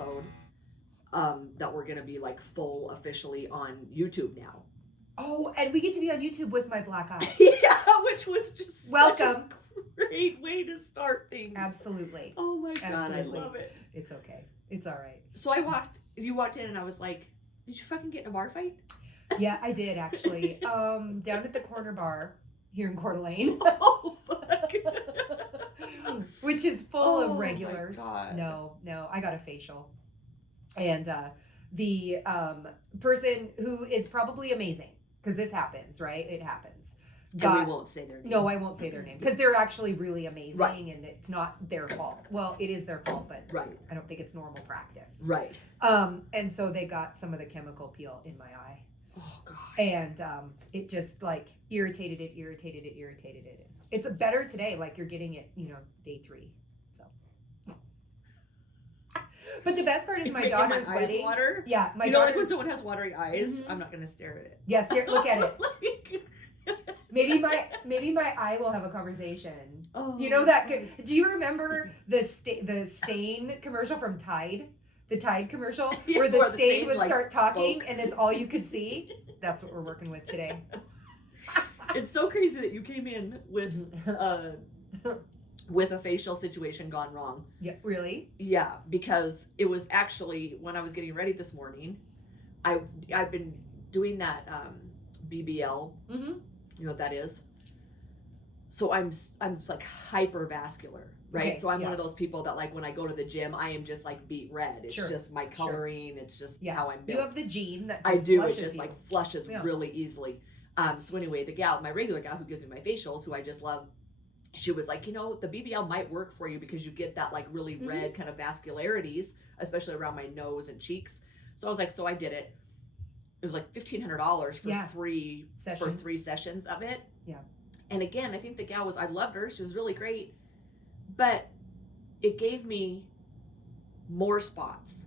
episode that we're gonna be like full officially on YouTube now. Oh, and we get to be on YouTube with my black eye. Yeah, which was just welcome. Such a great way to start things. Absolutely. Oh my God, Absolutely. I love it. It's okay. It's all right. So you walked in and I was like, did you fucking get in a bar fight? Yeah, I did actually. Down at the corner bar here in Coeur d'Alene. Oh fuck. Which is full of my regulars. God. No, I got a facial. And the person who is probably amazing, because this happens, right? It happens. And we won't say their name. No, I won't say their name, because they're actually really amazing, Right. and it's not their fault. Well, it is their fault, but Right. I don't think it's normal practice. Right. And so they got some of the chemical peel in my eye. Oh God. And it just like irritated it. It's better today, like you're getting it, day 3. So, but the best part is my daughter's my eyes wedding. water. Yeah, my you know, daughter's. like when someone has watery eyes, Mhm. I'm not gonna stare at it. Yes, look at it. Like, Maybe my eye will have a conversation. oh, You know that? Do you remember the stain commercial from Tide? The Tide commercial Yeah, where the where the stain stain, would like, start talking spoke. and it's all you could see. That's what we're working with today. It's so crazy that you came in with a facial situation gone wrong. Yeah, really? Yeah, because it was actually when I was getting ready this morning. I've been doing that BBL. Mm-hmm. You know what that is? So I'm just like hypervascular, right? Okay, So I'm yeah. one of those people that like when I go to the gym, I am just like beet red. It's Sure, just my coloring. It's just Yeah. how I'm built. You have the gene that I just do. It flushes just you. like flushes Yeah. really easily. So anyway, the gal, my regular gal who gives me my facials, who I just love, she was like, the BBL might work for you because you get that like really Mhm. red kind of vascularities, especially around my nose and cheeks. So I was like, so I did it. It was like $1,500 for Yeah. three sessions of it. Yeah. And again, I think the gal I loved her. She was really great, but it gave me more spots.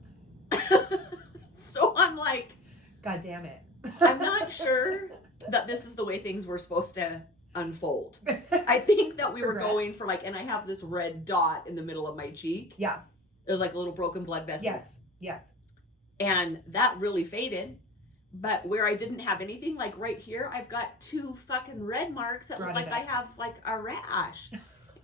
So I'm like, God damn it. I'm not sure that this is the way things were supposed to unfold. I think that we were Progress. going for like, and I have this red dot in the middle of my cheek. Yeah. It was like a little broken blood vessel. Yes. And that really faded. But where I didn't have anything, like right here, I've got 2 fucking red marks that look Brought it like I up. have like a rash.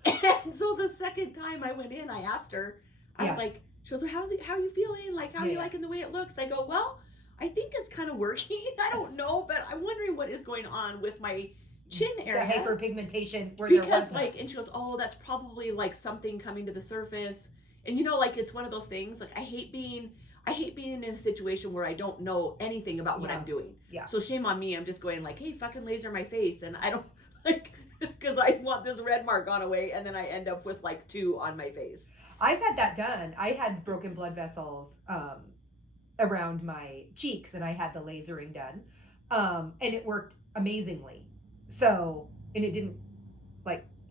And so the second time I went in, I asked her, I was Yeah. like, she goes, well, how are you feeling? Like, how are you Yeah. liking the way it looks? I go, well, I think it's kind of working. I don't know, but I'm wondering what is going on with my chin The area. hyperpigmentation where there Because was like, and she goes, oh, that's probably like something coming to the surface. And like it's one of those things, like I hate being in a situation where I don't know anything about what Yeah. I'm doing. Yeah. So shame on me. I'm just going like, hey, fucking laser my face. And I don't like, because I want this red mark gone away. And then I end up with like 2 on my face. I've had that done. I had broken blood vessels around my cheeks, and I had the lasering done, and it worked amazingly. So, and it didn't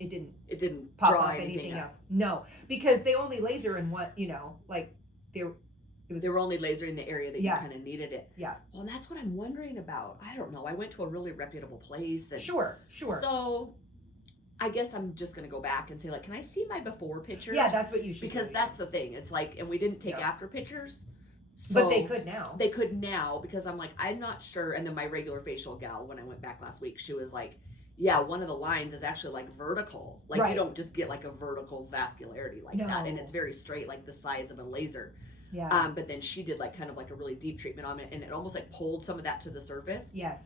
It didn't pop draw up anything else. No, because they only laser in what like they were only lasering the area that Yeah. you kind of needed it. Yeah. Well, and that's what I'm wondering about. I don't know. I went to a really reputable place. And Sure. So I guess I'm just going to go back and say, like, can I see my before pictures? Yeah, that's what you should Because do. that's the thing. It's like, and we didn't take Yeah. after pictures. So But they could now. They could now because I'm like, I'm not sure. And then my regular facial gal, when I went back last week, she was like, yeah, one of the lines is actually like vertical. Like Right. you don't just get like a vertical vascularity like that. And No. it's very straight, like the size of a laser. Yeah. But then she did like kind of like a really deep treatment on it. And it almost like pulled some of that to the surface. Yes.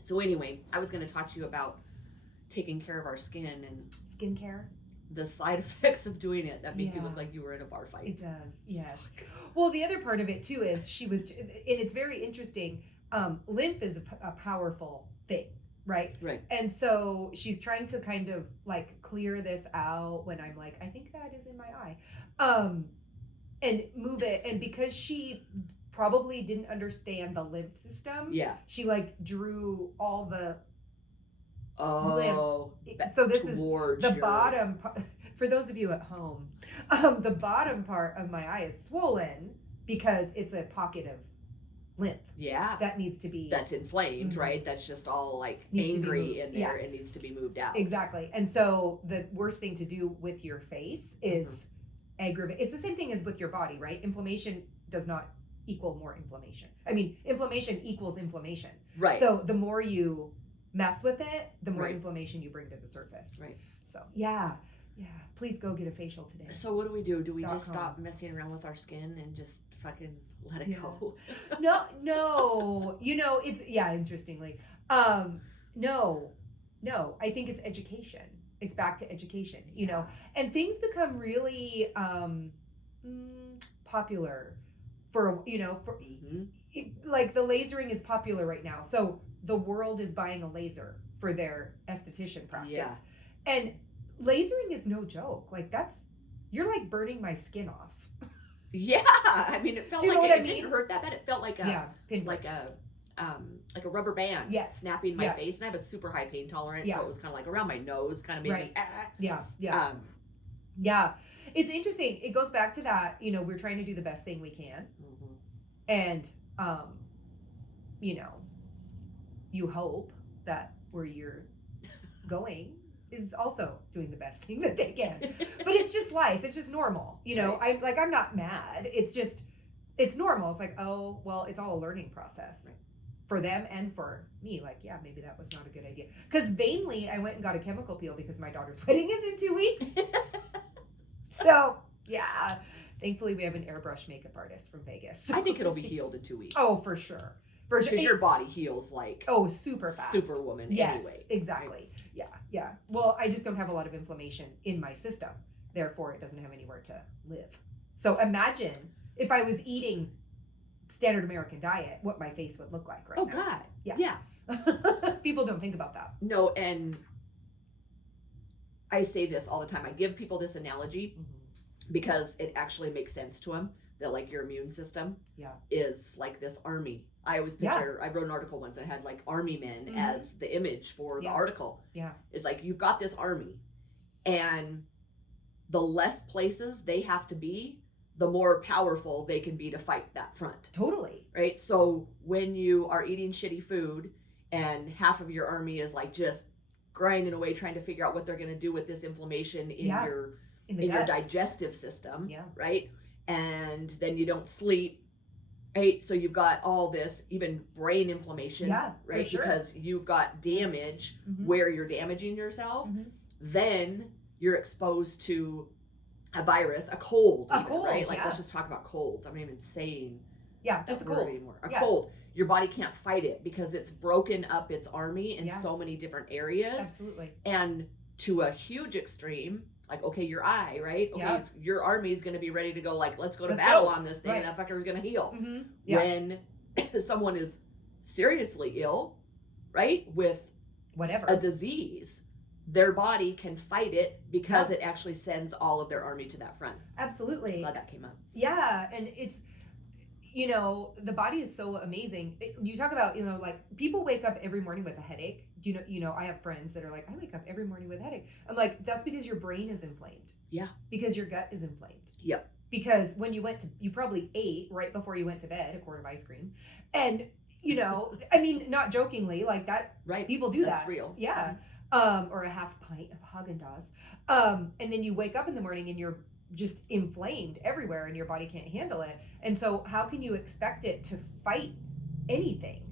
So anyway, I was going to talk to you about taking care of our skin and Skincare. the side effects of doing it that make you Yeah. look like you were in a bar fight. It does. Yes. Well, the other part of it too is and it's very interesting. Lymph is a powerful thing, right? Right. And so she's trying to kind of like clear this out when I'm like, I think that is in my eye, and move it. And because she probably didn't understand the lymph system, Yeah. she like drew all the Oh. so this is towards the your- bottom for those of you at home, the bottom part of my eye is swollen because it's a pocket of lymph Yeah. that needs to be That's inflamed, Mhm. right? That's just all like Needs to be angry moved. in there and needs to be moved out. exactly. And so the worst thing to do with your face is Mhm. aggravate. It's the same thing as with your body, right? Inflammation does not equal more inflammation. I mean, inflammation equals inflammation. Right. So the more you mess with it, the more Right. inflammation you bring to the surface. Right. So yeah. Please go get a facial today. So what do? Do we just .com. stop messing around with our skin and just fucking let it Yeah. go? No. It's interestingly. No. I think it's education. It's back to education, and things become really popular for like the lasering is popular right now. So the world is buying a laser for their esthetician practice. Yeah. And lasering is no joke. Like you're like burning my skin off. Yeah. I mean, it felt like it didn't hurt that bad. It felt like like a rubber band snapping my face, and I have a super high pain tolerance, so it was kind of like around my nose, kind of made me It's interesting. It goes back to that, we're trying to do the best thing we can, and you hope that where you're going is also doing the best thing that they can. But it's just life. It's just normal. I'm not mad. It's normal. It's like, oh, well, it's all a learning process for them and for me. Like, yeah, maybe that was not a good idea. Because vainly, I went and got a chemical peel because my daughter's wedding is in 2 weeks. So, yeah. Thankfully, we have an airbrush makeup artist from Vegas. I think it'll be healed in 2 weeks. Oh, for sure. Because your body heals like super fast. Superwoman anyway. Exactly. Yeah. Well, I just don't have a lot of inflammation in my system. Therefore, it doesn't have anywhere to live. So imagine if I was eating standard American diet, what my face would look like right now. Oh, God. Yeah. People don't think about that. No, and I say this all the time. I give people this analogy because it actually makes sense to them that like your immune system is like this army. I always picture, I wrote an article once and I had like army men as the image for the article. Yeah. It's like you've got this army, and the less places they have to be, the more powerful they can be to fight that front. Totally. Right? So when you are eating shitty food and half of your army is like just grinding away trying to figure out what they're going to do with this inflammation in your digestive system, right? And then you don't sleep, right? So you've got all this, even brain inflammation, right? Sure. Because you've got damage where you're damaging yourself. Then you're exposed to a virus, a cold, right? Like, let's just talk about colds. I'm not even saying just a cold anymore. A cold. Your body can't fight it because it's broken up its army in so many different areas. Absolutely. And to a huge extreme, like, okay, your eye, right? Okay, your army is going to be ready to go, like, let's go to battle on this thing, and that fucker is going to heal. When someone is seriously ill, right, with whatever a disease, their body can fight it because it actually sends all of their army to that front. Absolutely. Glad that came up. Yeah, and it's, the body is so amazing. You talk about, like people wake up every morning with a headache. I have friends that are like, I wake up every morning with a headache. I'm like, that's because your brain is inflamed. Yeah. Because your gut is inflamed. Yep. Because when you probably ate right before you went to bed a quart of ice cream. And, I mean, not jokingly, like that. Right. People do That's that. real. Yeah. Or a half pint of Haagen-Dazs. And then you wake up in the morning and you're just inflamed everywhere and your body can't handle it. And so how can you expect it to fight anything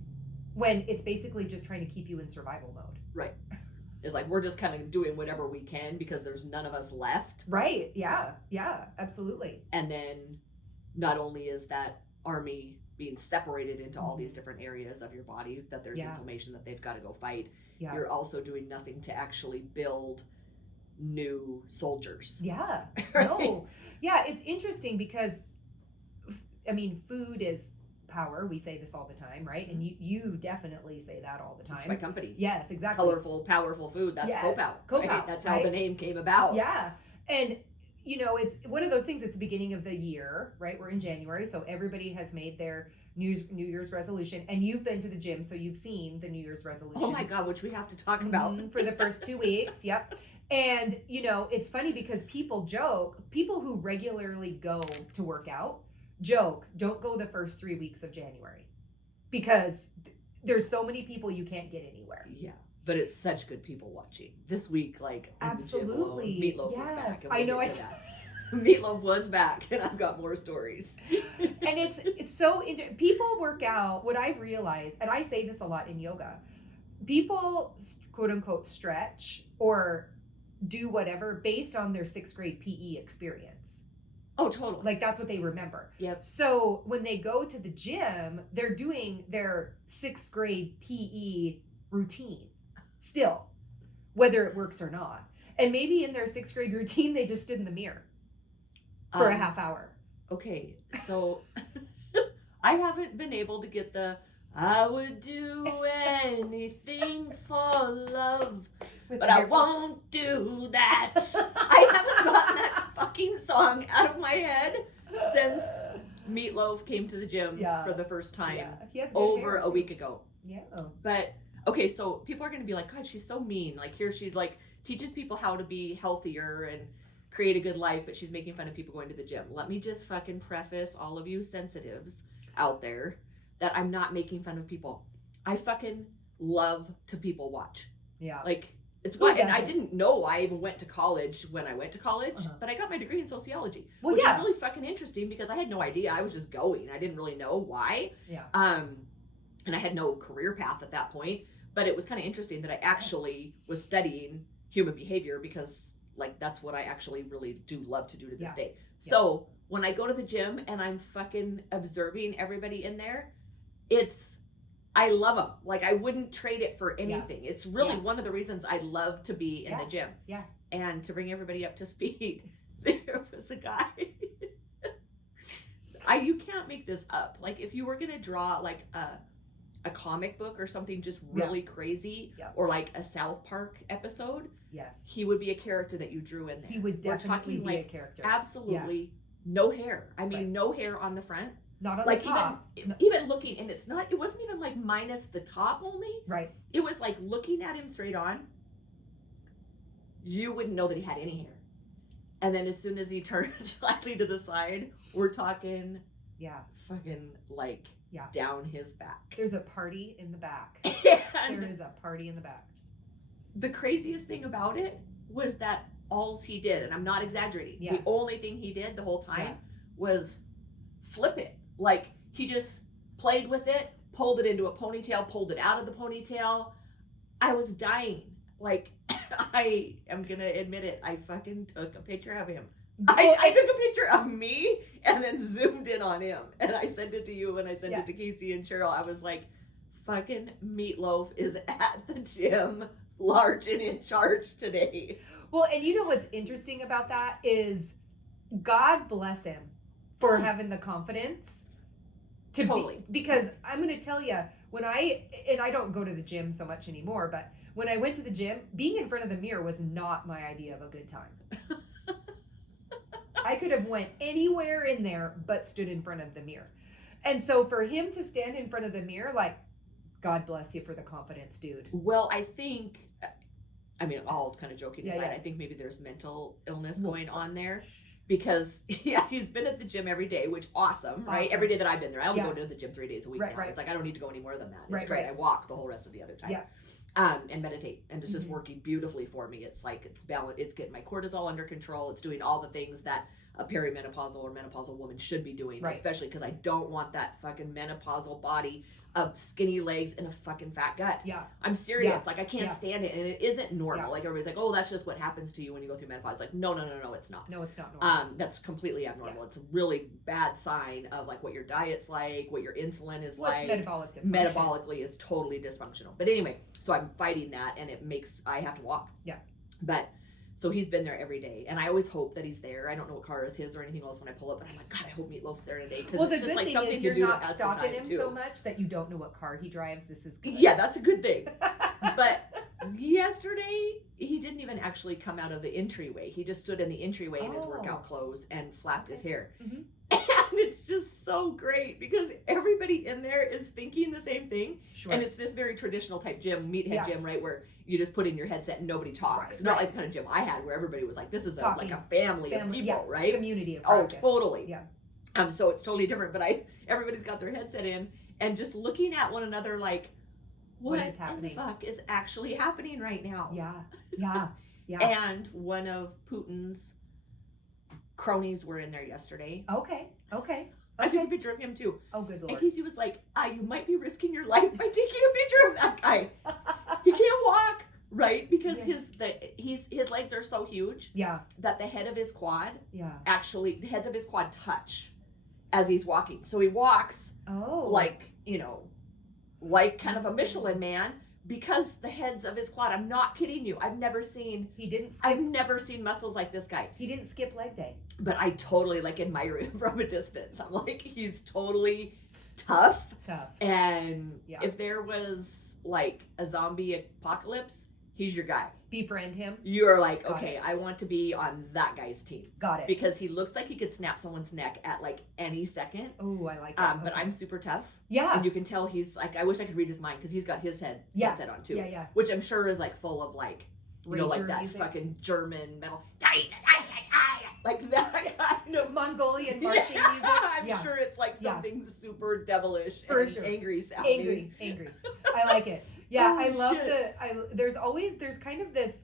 when it's basically just trying to keep you in survival mode? Right. It's like we're just kind of doing whatever we can because there's none of us left. Right. Yeah, absolutely. And then not only is that army being separated into all these different areas of your body that there's inflammation that they've got to go fight, you're also doing nothing to actually build new soldiers. Yeah. Right? No. Yeah, it's interesting because I mean, food is power. We say this all the time, right? And you definitely say that all the time. It's my company. Yes, exactly. Colorful, powerful food. That's Copow. Right? That's how the name came about. Yeah. And it's one of those things. It's the beginning of the year, right? We're in January, so everybody has made their New Year's resolution, and you've been to the gym, so you've seen the New Year's resolution. Oh my God, which we have to talk about for the first 2 weeks. Yep. And it's funny because people who regularly go to work out joke, don't go the first 3 weeks of January because there's so many people you can't get anywhere. Yeah. But it's such good people watching. This week, like, absolutely. Meatloaf was back. And I know. Meatloaf was back, and I've got more stories. And it's so people work out. What I've realized, and I say this a lot in yoga, people quote unquote stretch or do whatever based on their 6th grade PE experience. Oh, totally. Like that's what they remember. Yep. So when they go to the gym, they're doing their 6th grade PE routine still, whether it works or not. And maybe in their 6th grade routine, they just stood in the mirror for a half hour. Okay, so I haven't been able to get the I would do anything for love, but I won't do that. I haven't gotten that fucking song out of my head since Meatloaf came to the gym for the first time over a week ago. Yeah. But okay, so people are going to be like, God, she's so mean. Like here she like teaches people how to be healthier and create a good life, but she's making fun of people going to the gym. Let me just fucking preface all of you sensitives out there that I'm not making fun of people. I fucking love to people watch. Yeah. Like it's what, and I didn't know I even went to college when I went to college, but I got my degree in sociology, which is really fucking interesting because I had no idea. I was just going. I didn't really know why. Yeah. And I had no career path at that point, but it was kind of interesting that I actually was studying human behavior because like that's what I actually really do love to do to this day. So when I go to the gym and I'm fucking observing everybody in there, I love them. Like I wouldn't trade it for anything. It's really one of the reasons I love to be in the gym. Yeah. And to bring everybody up to speed, there was a guy. You can't make this up. Like if you were gonna draw like a comic book or something just really crazy, or like a South Park episode, he would be a character that you drew in there. He would definitely be a character. Absolutely no hair. I mean, no hair on the front. Not on like the top. Even looking, and it wasn't even like minus the top only. Right. It was like looking at him straight on, you wouldn't know that he had any hair. And then as soon as he turned slightly to the side, we're talking fucking like down his back. There's a party in the back. And there is a party in the back. The craziest thing about it was that all he did, and I'm not exaggerating, the only thing he did the whole time was flip it. Like he just played with it, pulled it into a ponytail, pulled it out of the ponytail. I was dying. Like I am gonna admit it. I fucking took a picture of him. I took a picture of me and then zoomed in on him, and I sent it to you and I sent it to Casey and Cheryl. I was like, fucking Meatloaf is at the gym, large and in charge today. Well, and you know what's interesting about that is God bless him for having the confidence to because I'm going to tell you, when I don't go to the gym so much anymore, but when I went to the gym, being in front of the mirror was not my idea of a good time. I could have went anywhere in there but stood in front of the mirror. And so for him to stand in front of the mirror, like, God bless you for the confidence, dude. Well, I think, I mean, all kind of joking aside, I think maybe there's mental illness going on there. Because he's been at the gym every day, which awesome, right? Every day that I've been there, I only go to the gym 3 days a week now. It's like I don't need to go any more than that. It's great. I walk the whole rest of the other time, and meditate, and it's just working beautifully for me. It's like it's balanced. It's getting my cortisol under control. It's doing all the things that a perimenopausal or menopausal woman should be doing, especially because I don't want that fucking menopausal body of skinny legs and a fucking fat gut. I'm serious. Like I can't stand it, and it isn't normal. Like everybody's like, oh, that's just what happens to you when you go through menopause. Like no, it's not. No, it's not normal. That's completely abnormal. It's a really bad sign of like what your diet's like, what your insulin is like. Metabolic dysfunction. Metabolically is totally dysfunctional. But anyway, so I'm fighting that, and it makes I have to walk. But so he's been there every day, and I always hope that he's there. I don't know what car is his or anything else when I pull up, but I'm like, God, I hope Meatloaf's there today, because it's just like something to do to pass the time too. Well, the good thing is you're not stopping him so much that you don't know what car he drives. This is good. Yeah, that's a good thing. But yesterday, he didn't even actually come out of the entryway. He just stood in the entryway in his workout clothes and flapped his hair. And it's just so great because everybody in there is thinking the same thing. And it's this very traditional type gym, meathead gym, right, where you just put in your headset and nobody talks. Not like the kind of gym I had where everybody was like, this is like a family of people, right? Community of practice. Oh, totally. So it's totally different. But everybody's got their headset in and just looking at one another like, what is happening? The fuck is actually happening right now? Yeah. And one of Putin's cronies were in there yesterday. Okay. I took a picture of him too. Oh, good Lord. And Casey was like, you might be risking your life by taking a picture of that guy. He can't walk, right? Because his legs are so huge that the head of his quad, actually, the heads of his quad touch as he's walking. So he walks like, like kind of a Michelin man, because the heads of his quad, I'm not kidding you, I've never seen muscles like this guy. He didn't skip leg day. But I totally like admire him from a distance. I'm like, he's totally tough. And if there was like a zombie apocalypse, he's your guy. Befriend him. You're like, okay, I want to be on that guy's team. Got it. Because he looks like he could snap someone's neck at like any second. Oh, I like that. But I'm super tough. Yeah. And you can tell he's like, I wish I could read his mind, because he's got his headset on too. Yeah. Which I'm sure is like full of like, like that music. Fucking German metal. Like that kind of Mongolian marching music. I'm sure it's like something super devilish and angry sounding. Angry. I like it. Yeah, I love there's kind of this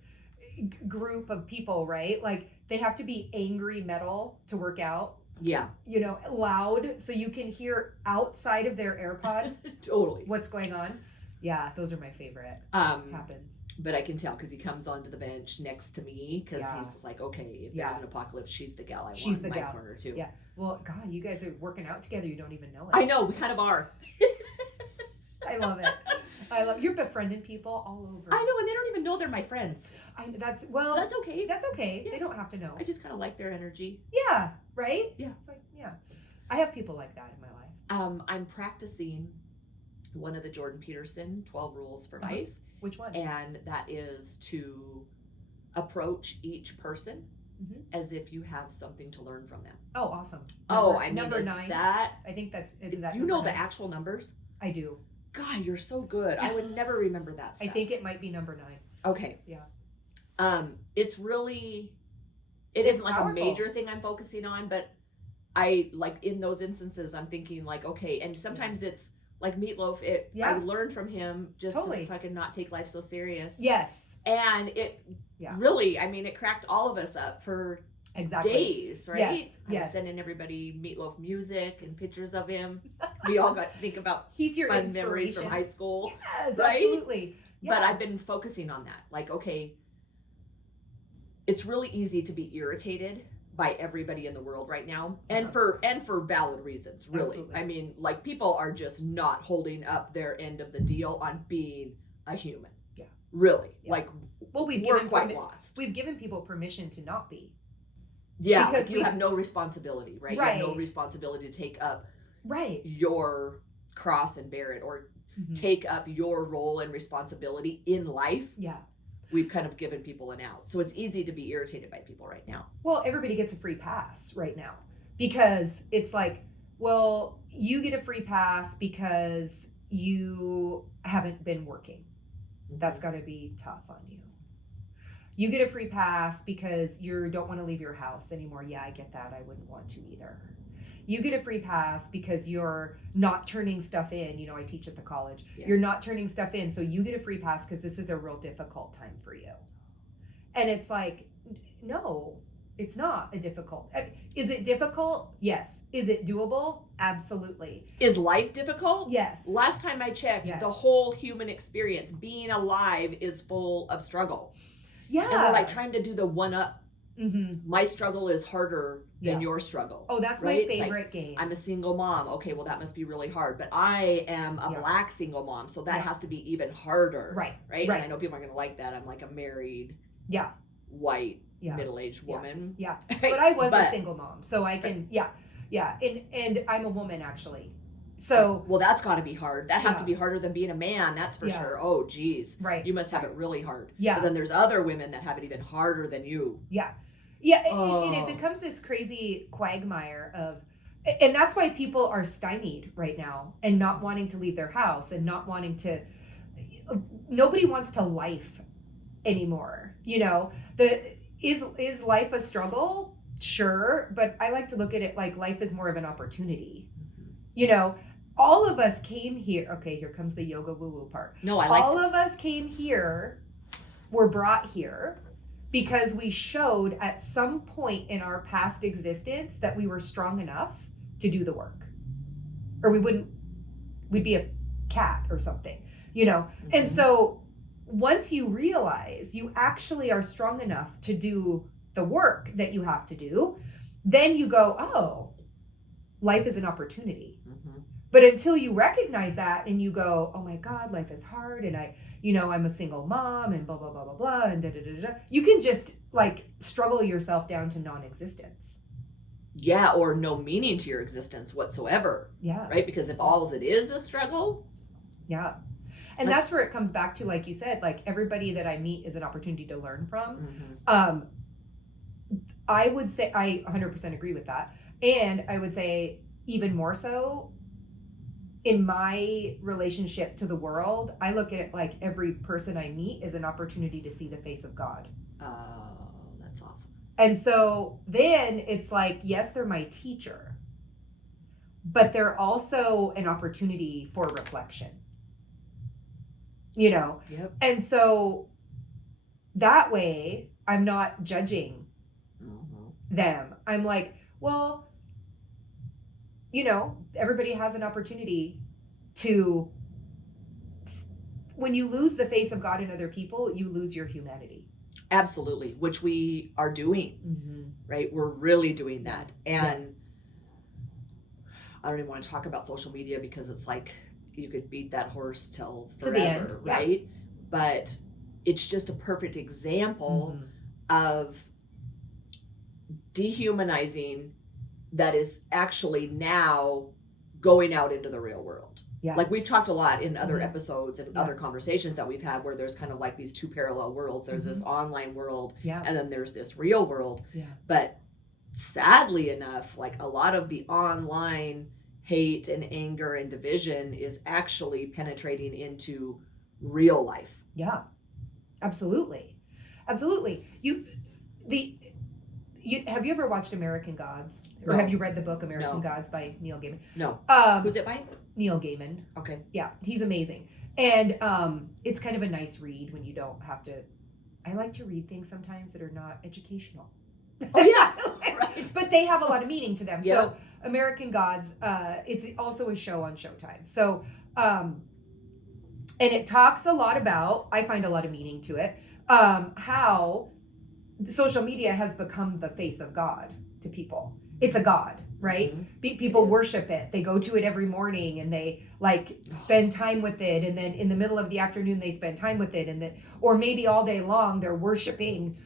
group of people, right? Like they have to be angry metal to work out. Yeah. Loud, so you can hear outside of their AirPod totally what's going on. Yeah, those are my favorite. Happens. But I can tell because he comes onto the bench next to me, because he's like, okay, if there's an apocalypse, she's the gal I want in my corner too. Yeah. Well, God, you guys are working out together. You don't even know it. I know, we kind of are. I love it. You're befriending people all over. I know, and they don't even know they're my friends. That's okay. That's okay. Yeah. They don't have to know. I just kind of like their energy. Yeah. Right. Yeah. It's like, I have people like that in my life. I'm practicing one of the Jordan Peterson 12 rules for life. Which one? And that is to approach each person as if you have something to learn from them. Oh, awesome. Number 9. That I think that's the actual numbers? I do. God, you're so good. I would never remember that stuff. I think it might be number 9. Okay. Yeah. It's isn't like powerful. A major thing I'm focusing on, but I like in those instances I'm thinking like, okay, and sometimes it's like Meatloaf, I learned from him just to fucking not take life so serious. Yes. And it really, it cracked all of us up for days, right? Yes. I'm sending everybody Meatloaf music and pictures of him. We all got to think about he's your fun memories from high school. Yes, right? Absolutely. Yeah. But I've been focusing on that. Like, okay, it's really easy to be irritated by everybody in the world right now, and for valid reasons, really. Absolutely. Like people are just not holding up their end of the deal on being a human. Yeah. Really. Yeah. Like, we're quite lost. We've given people permission to not be. Yeah, because you have no responsibility, right? You have no responsibility to take up your cross and bear it, or take up your role and responsibility in life. Yeah. We've kind of given people an out. So it's easy to be irritated by people right now. Well, everybody gets a free pass right now, because it's like, well, you get a free pass because you haven't been working. That's got to be tough on you. You get a free pass because you don't want to leave your house anymore. Yeah, I get that. I wouldn't want to either. You get a free pass because you're not turning stuff in. I teach at the college. Yeah. You're not turning stuff in. So you get a free pass because this is a real difficult time for you. And it's like, no, it's not a difficult. Is it difficult? Yes. Is it doable? Absolutely. Is life difficult? Yes. Last time I checked, the whole human experience, being alive, is full of struggle. Yeah. And we're like trying to do the one up. My struggle is harder than your struggle. Oh, that's my favorite game. I'm a single mom. Okay, well, that must be really hard. But I am a black single mom, so that has to be even harder. Right. And I know people aren't going to like that. I'm like a married, white, middle-aged woman. Yeah. But I was a single mom, so I can, And I'm a woman, actually. So well, that's got to be hard. That has to be harder than being a man. That's for sure. Oh, geez. Right. You must have it really hard. Yeah. But then there's other women that have it even harder than you. Yeah. Yeah. And it becomes this crazy quagmire of, and that's why people are stymied right now and not wanting to leave their house and not wanting to. Nobody wants to life anymore. Is life a struggle? Sure, but I like to look at it like life is more of an opportunity. All of us came here. Okay, here comes the yoga woo-woo part. No, I like all this. of us came here, were brought here because we showed at some point in our past existence that we were strong enough to do the work. Or we'd be a cat or something, you know? Mm-hmm. And so once you realize you actually are strong enough to do the work that you have to do, then you go, oh, life is an opportunity. Mm-hmm. But until you recognize that and you go, oh my God, life is hard, and I'm a single mom and blah, blah, blah, blah, blah, and da, da, da, da. You can just like struggle yourself down to non-existence. Yeah, or no meaning to your existence whatsoever. Yeah. Right? Because if all it is a struggle. Yeah. And that's where it comes back to, like you said, like everybody that I meet is an opportunity to learn from. Mm-hmm. I would say I 100% agree with that. And I would say even more so in my relationship to the world, I look at like every person I meet is an opportunity to see the face of God. Oh, that's awesome. And so then it's like, yes, they're my teacher, but they're also an opportunity for reflection. You know? Yep. And so that way I'm not judging them. I'm like, well, everybody has an opportunity to, when you lose the face of God in other people, you lose your humanity. Absolutely, which we are doing, right? We're really doing that. And I don't even want to talk about social media because it's like you could beat that horse till forever, right? But it's just a perfect example of dehumanizing that is actually now going out into the real world. Yeah. Like we've talked a lot in other episodes and other conversations that we've had where there's kind of like these two parallel worlds. There's this online world and then there's this real world. Yeah. But sadly enough, like a lot of the online hate and anger and division is actually penetrating into real life. Yeah, absolutely. Absolutely. Have you ever watched American Gods? Or have you read the book American Gods by Neil Gaiman? No. Who's it by? Neil Gaiman. Okay. Yeah, he's amazing. And it's kind of a nice read when you don't have to. I like to read things sometimes that are not educational. Oh, yeah. Right. But they have a lot of meaning to them. Yeah. So American Gods, it's also a show on Showtime. So, and it talks a lot about, I find a lot of meaning to it, how social media has become the face of God to people. It's a god, right? Mm-hmm. People worship it. They go to it every morning and they like spend time with it. And then in the middle of the afternoon, they spend time with it. And then, or maybe all day long, they're worshiping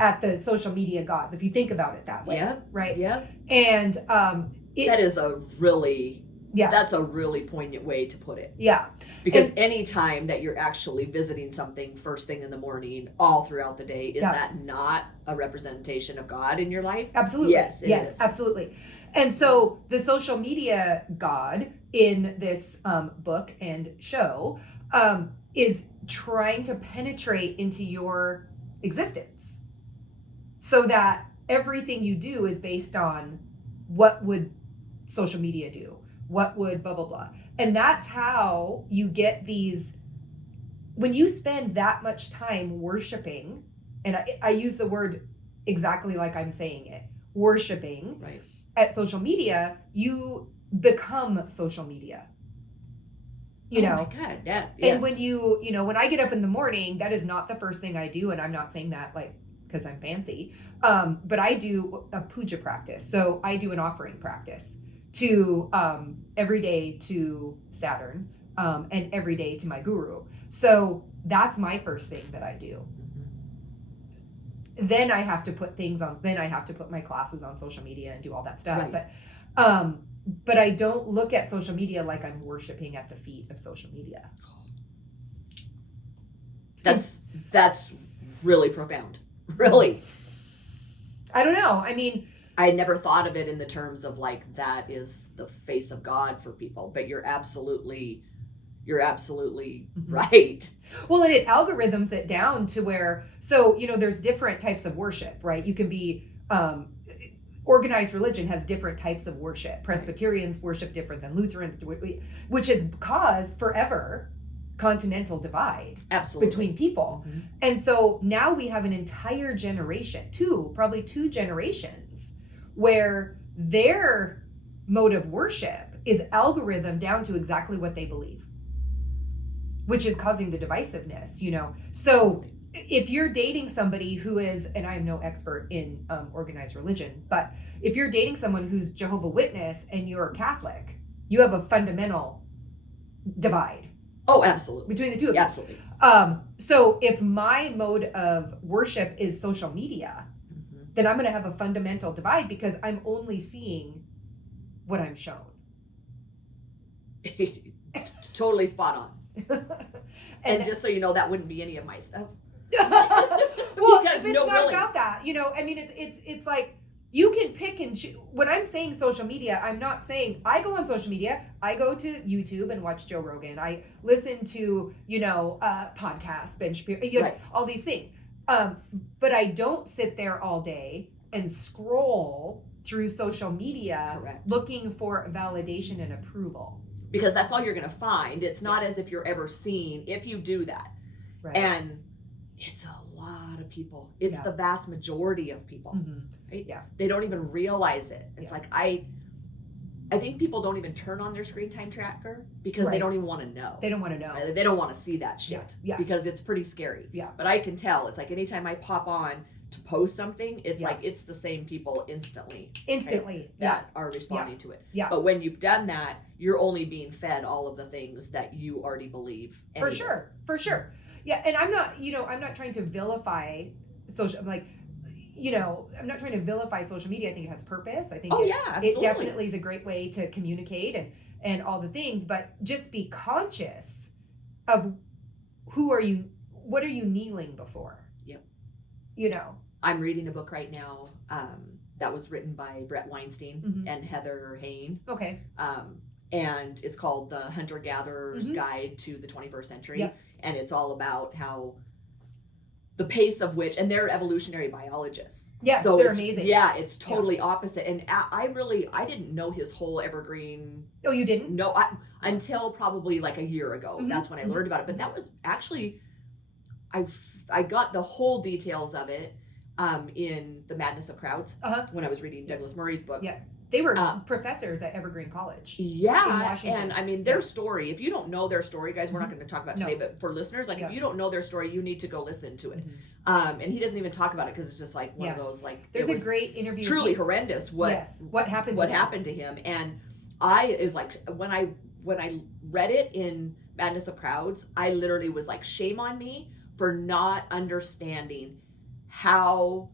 at the social media god, if you think about it that way. Yeah. Right. Yeah. And that is a really, that's a really poignant way to put it. Yeah. Because any time that you're actually visiting something first thing in the morning, all throughout the day, is that not a representation of God in your life? Absolutely. Yes, it is. Absolutely. And so the social media God in this book and show is trying to penetrate into your existence so that everything you do is based on what would social media do? What would blah, blah, blah. And that's how you get these, when you spend that much time worshiping, and I use the word exactly like I'm saying it, worshiping at social media, you become social media. You know? Oh my God, yeah. Yes. And when when I get up in the morning, that is not the first thing I do. And I'm not saying that like, because I'm fancy, but I do a puja practice. So I do an offering practice to every day to Saturn and every day to my guru. So that's my first thing that I do. Mm-hmm. Then I have to put I have to put my classes on social media and do all that stuff. Right. But I don't look at social media like I'm worshiping at the feet of social media. That's really profound. Really. I don't know. I mean, I never thought of it in the terms of like that is the face of God for people, but you're absolutely right. Well, and it algorithms it down to where, so, there's different types of worship, right? You can be, organized religion has different types of worship. Presbyterians worship different than Lutherans, which has caused forever continental divide Absolutely. between people. Mm-hmm. And so now we have an entire generation, probably two generations, where their mode of worship is algorithm down to exactly what they believe, which is causing the divisiveness, So if you're dating somebody who is, and I am no expert in organized religion, but if you're dating someone who's Jehovah's Witness and you're Catholic, you have a fundamental divide. Oh, absolutely. Between the two of you. Absolutely. So if my mode of worship is social media, then I'm going to have a fundamental divide because I'm only seeing what I'm shown. Totally spot on. and just so you know, that wouldn't be any of my stuff. Well, it's not about that. It's like you can pick and choose. When I'm saying social media, I'm not saying I go on social media. I go to YouTube and watch Joe Rogan. I listen to, podcasts, Ben Shapiro, right. all these things. But I don't sit there all day and scroll through social media. Correct. Looking for validation and approval. Because that's all you're going to find. It's not as if you're ever seen if you do that. Right. And it's a lot of people. It's the vast majority of people. Mm-hmm. Right? Yeah. They don't even realize it. It's like I think people don't even turn on their screen time tracker because they don't even want to know. They don't want to know. Right? They don't want to see that shit. Yeah. Because it's pretty scary. Yeah. But I can tell. It's like anytime I pop on to post something, it's like it's the same people instantly. Right, that are responding to it. Yeah. But when you've done that, you're only being fed all of the things that you already believe. Anyway. For sure. Yeah, and I'm not trying to vilify social. I'm not trying to vilify social media. I think it has purpose. I think it definitely is a great way to communicate and all the things. But just be conscious of what are you kneeling before? Yep. I'm reading a book right now that was written by Brett Weinstein and Heather Hayne. Okay. And it's called The Hunter-Gatherer's Guide to the 21st Century. Yep. And it's all about how the pace of which, and they're evolutionary biologists. Yeah, so they're amazing. Yeah, it's totally opposite. And I didn't know his whole evergreen. Oh, you didn't? No, until probably like a year ago. That's when I learned about it. But that was actually, I got the whole details of it in The Madness of Crowds when I was reading Douglas Murray's book. Yeah. They were professors at Evergreen College. Yeah, and I mean, their story, if you don't know their story, guys, we're not going to talk about today, but for listeners, if you don't know their story, you need to go listen to it. And he doesn't even talk about it because it's just like one of those, like, there's a great interview. Truly horrendous what happened to him. And it was like, when I read it in Madness of Crowds, I literally was like, shame on me for not understanding how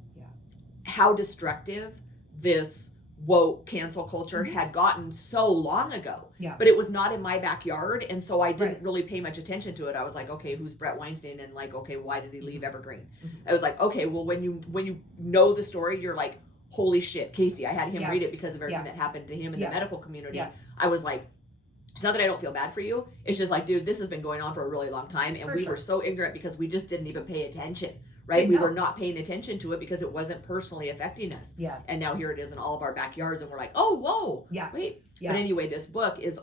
destructive this woke cancel culture had gotten so long ago. Yeah. But it was not in my backyard, and so I didn't really pay much attention to it. I was like, okay, who's Brett Weinstein? And like, okay, why did he leave Evergreen? I was like, okay, well, when you know the story, you're like, holy shit, Casey. I had him read it because of everything that happened to him in the medical community. Yeah. I was like, it's not that I don't feel bad for you. It's just like, dude, this has been going on for a really long time, and we were so ignorant because we just didn't even pay attention. Right? We were not paying attention to it because it wasn't personally affecting us. Yeah. And now here it is in all of our backyards, and we're like, oh, whoa. Yeah. Wait. Yeah. But anyway, this book is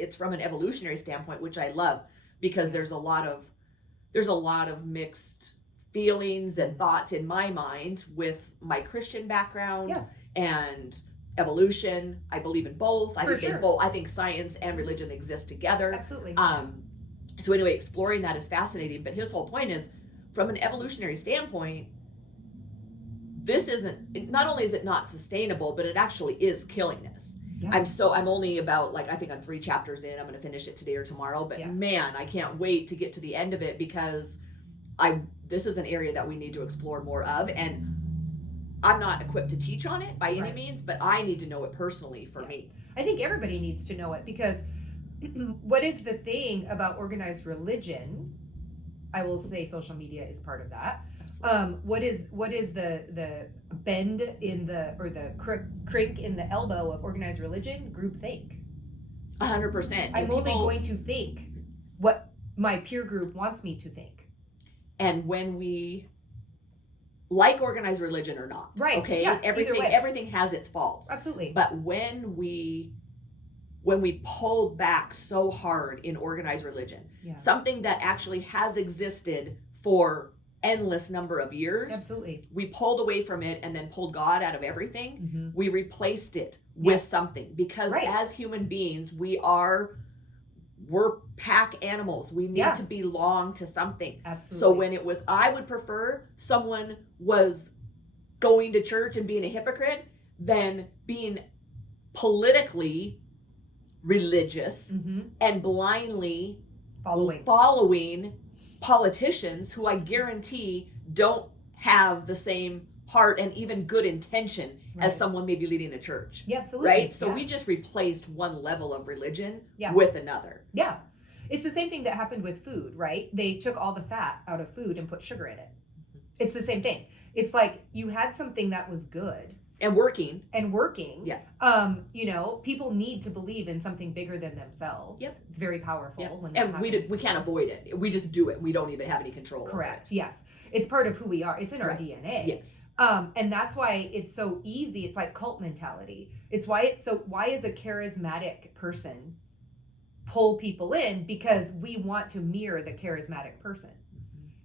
it's from an evolutionary standpoint, which I love because there's a lot of mixed feelings and thoughts in my mind with my Christian background and evolution. I believe in both. I think science and religion exist together. Absolutely. So anyway, exploring that is fascinating, but his whole point is, from an evolutionary standpoint, not only is it not sustainable, but it actually is killing us. Yeah. I'm only about, like, I think I'm 3 chapters in. I'm going to finish it today or tomorrow, but man, I can't wait to get to the end of it because this is an area that we need to explore more of, and I'm not equipped to teach on it by any means, but I need to know it personally for me. I think everybody needs to know it because what is the thing about organized religion? I will say social media is part of that. What is the bend in the crink in the elbow of organized religion? Groupthink. 100%. I'm only going to think what my peer group wants me to think. And when we like organized religion or not, right? Okay, yeah, everything has its faults. Absolutely. But when we when we pulled back so hard in organized religion, something that actually has existed for endless number of years. Absolutely. We pulled away from it and then pulled God out of everything. We replaced it with something, because as human beings, we're pack animals. We need to belong to something. Absolutely. So when I would prefer someone was going to church and being a hypocrite than being politically religious and blindly following politicians who I guarantee don't have the same heart and even good intention as someone maybe leading a church. Yeah, absolutely. Right? So we just replaced one level of religion with another. Yeah. It's the same thing that happened with food, right? They took all the fat out of food and put sugar in it. It's the same thing. It's like you had something that was good. And working. Yeah. You know, people need to believe in something bigger than themselves. Yep. It's very powerful. Yep. When that and we can't avoid it. We just do it. We don't even have any control. Correct. Over it. Yes. It's part of who we are. It's in our DNA. Yes. And that's why it's so easy. It's like cult mentality. Why is a charismatic person pull people in? Because we want to mirror the charismatic person.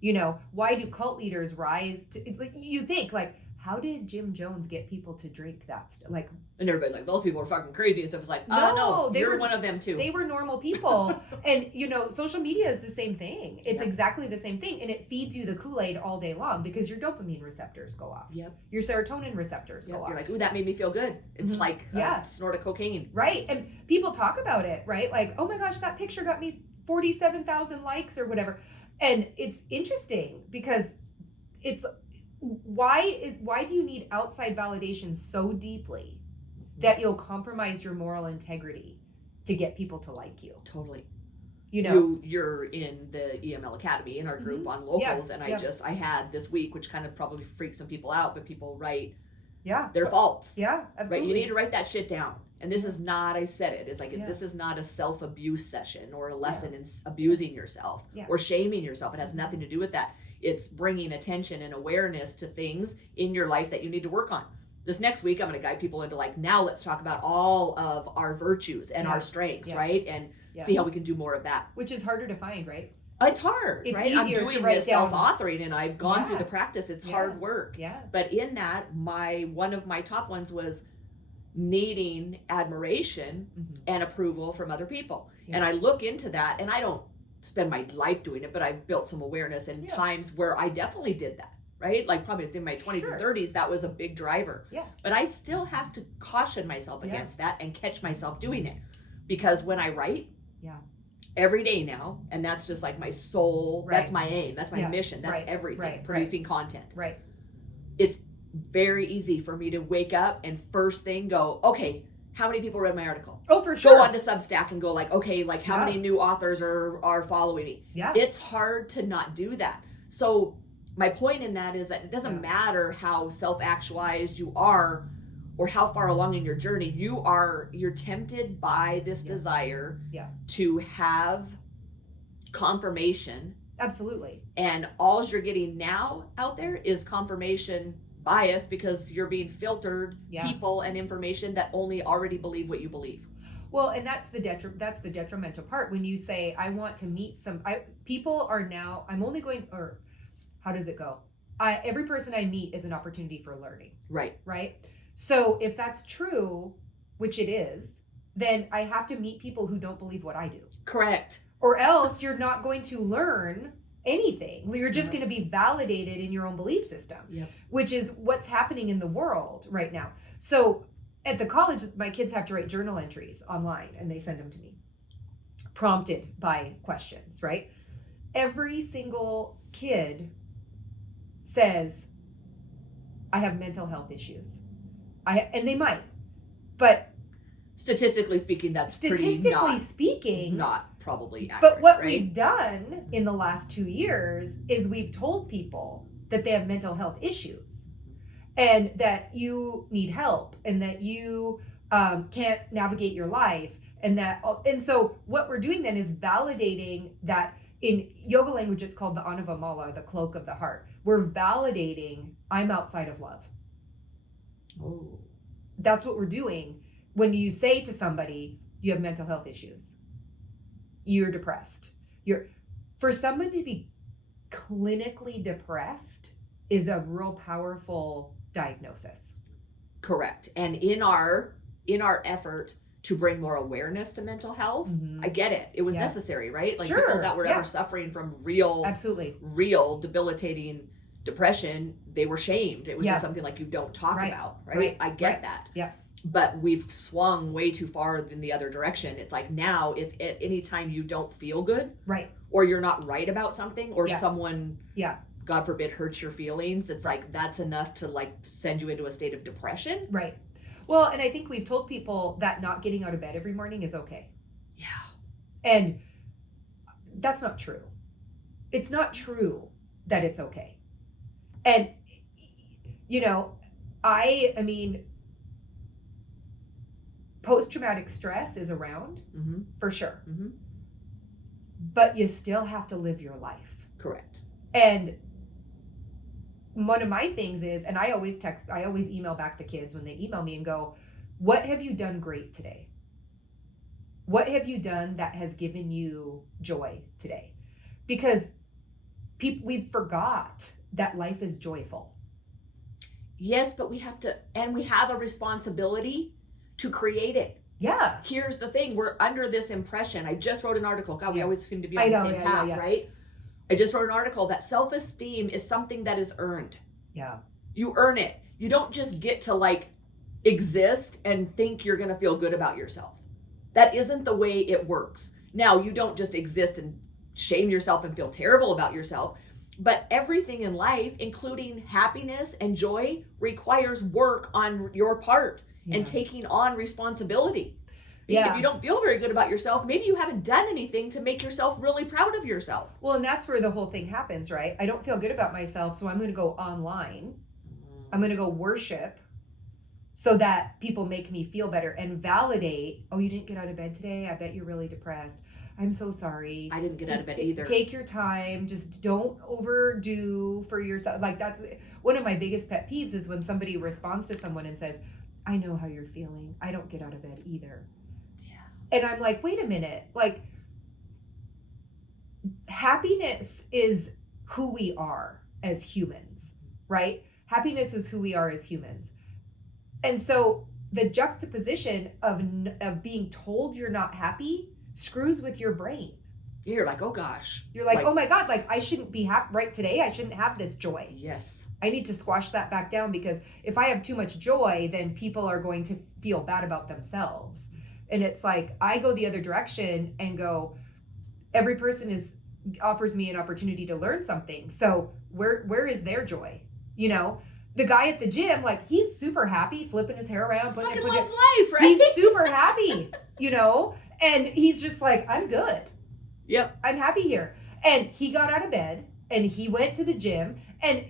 You know, why do cult leaders rise to, like, you think, like, how did Jim Jones get people to drink that stuff? Like, and everybody's like, those people are fucking crazy and stuff. It's like, no, you're one of them too. They were normal people. And, you know, social media is the same thing. It's exactly the same thing. And it feeds you the Kool-Aid all day long because your dopamine receptors go off. Yep. Your serotonin receptors go off. You're like, ooh, that made me feel good. It's like a snort of cocaine. Right. And people talk about it, right? Like, oh my gosh, that picture got me 47,000 likes or whatever. And it's interesting because it's, why do you need outside validation so deeply that you'll compromise your moral integrity to get people to like you? Totally. You know, you're in the EML Academy in our group on locals, and I had this week, which kind of probably freaked some people out, but people write their faults. Yeah, absolutely. Right? You need to write that shit down. And this is not, I said it, it's like, this is not a self-abuse session or a lesson in abusing yourself or shaming yourself. It has nothing to do with that. It's bringing attention and awareness to things in your life that you need to work on. This next week, I'm going to guide people into like, now let's talk about all of our virtues and our strengths, right? And see how we can do more of that. Which is harder to find, right? It's hard, it's right? I'm easier doing to write this down. self-authoring and I've gone through the practice. It's hard work. Yeah. But in that, one of my top ones was needing admiration and approval from other people. And I look into that, and I don't spend my life doing it, but I've built some awareness in times where I definitely did that, right? Like probably it's in my 20s and 30s, that was a big driver. Yeah. But I still have to caution myself against that and catch myself doing it. Because when I write every day now, and that's just like my soul, that's my aim, that's my mission, that's everything, producing content. Right. It's very easy for me to wake up and first thing go, okay, how many people read my article? Oh, for sure. Go on to Substack and go like, okay, like how many new authors are following me? Yeah. It's hard to not do that. So my point in that is that it doesn't matter how self-actualized you are or how far along in your journey you're tempted by this desire to have confirmation. Absolutely. And all you're getting now out there is confirmation bias because you're being filtered people and information that only already believe what you believe. Well, and that's the detrimental part when you say I want to meet people are now I'm only going, or how does it go? Every person I meet is an opportunity for learning. Right. So if that's true, which it is, then I have to meet people who don't believe what I do. Correct. Or else you're not going to learn anything. You're just going to be validated in your own belief system, which is what's happening in the world right now. So at the college, my kids have to write journal entries online and they send them to me, prompted by questions, right? Every single kid says, I have mental health issues. And they might, but statistically speaking, that's pretty not probably accurate. But what we've done in the last 2 years is we've told people that they have mental health issues and that you need help and that you can't navigate your life and so what we're doing then is validating that. In yoga language, it's called the Anava Mala, the cloak of the heart. We're validating I'm outside of love. Oh. That's what we're doing. When you say to somebody, you have mental health issues. You're depressed. For someone to be clinically depressed is a real powerful diagnosis. Correct. And in our effort to bring more awareness to mental health, I get it. It was necessary, right? Like people that were ever suffering from real debilitating depression, they were shamed. It was just something like you don't talk about, right? I get that. Yeah. But we've swung way too far in the other direction. It's like now, if at any time you don't feel good, or you're not right about something, or someone, God forbid, hurts your feelings, it's like that's enough to like send you into a state of depression. Right. Well, and I think we've told people that not getting out of bed every morning is okay. Yeah. And that's not true. It's not true that it's okay. And, you know, I mean, post-traumatic stress is around for sure. But you still have to live your life. Correct. And one of my things is, and I always email back the kids when they email me and go, what have you done great today? What have you done that has given you joy today? Because we forgot that life is joyful. Yes, but we have a responsibility to create it. Yeah. Here's the thing. We're under this impression. I just wrote an article. God, we always seem to be on the same path, right? I just wrote an article that self-esteem is something that is earned. Yeah. You earn it. You don't just get to like exist and think you're going to feel good about yourself. That isn't the way it works. Now, you don't just exist and shame yourself and feel terrible about yourself, but everything in life, including happiness and joy, requires work on your part and taking on responsibility. Yeah. If you don't feel very good about yourself, maybe you haven't done anything to make yourself really proud of yourself. Well, and that's where the whole thing happens, right? I don't feel good about myself, so I'm going to go online. I'm going to go worship so that people make me feel better and validate, oh, you didn't get out of bed today? I bet you're really depressed. I'm so sorry. I didn't get out of bed either. Take your time. Just don't overdo for yourself. Like, that's one of my biggest pet peeves is when somebody responds to someone and says, I know how you're feeling. I don't get out of bed either. And I'm like, wait a minute, like happiness is who we are as humans, right? Happiness is who we are as humans. And so the juxtaposition of being told you're not happy screws with your brain. You're like, oh gosh. You're like, oh my God, like I shouldn't be happy right today. I shouldn't have this joy. Yes. I need to squash that back down because if I have too much joy, then people are going to feel bad about themselves. And it's like, I go the other direction and go, every person offers me an opportunity to learn something. So where is their joy? You know, the guy at the gym, like he's super happy, flipping his hair around. Fucking loves life, right? He's super happy, you know, and he's just like, I'm good. Yep. I'm happy here. And he got out of bed and he went to the gym and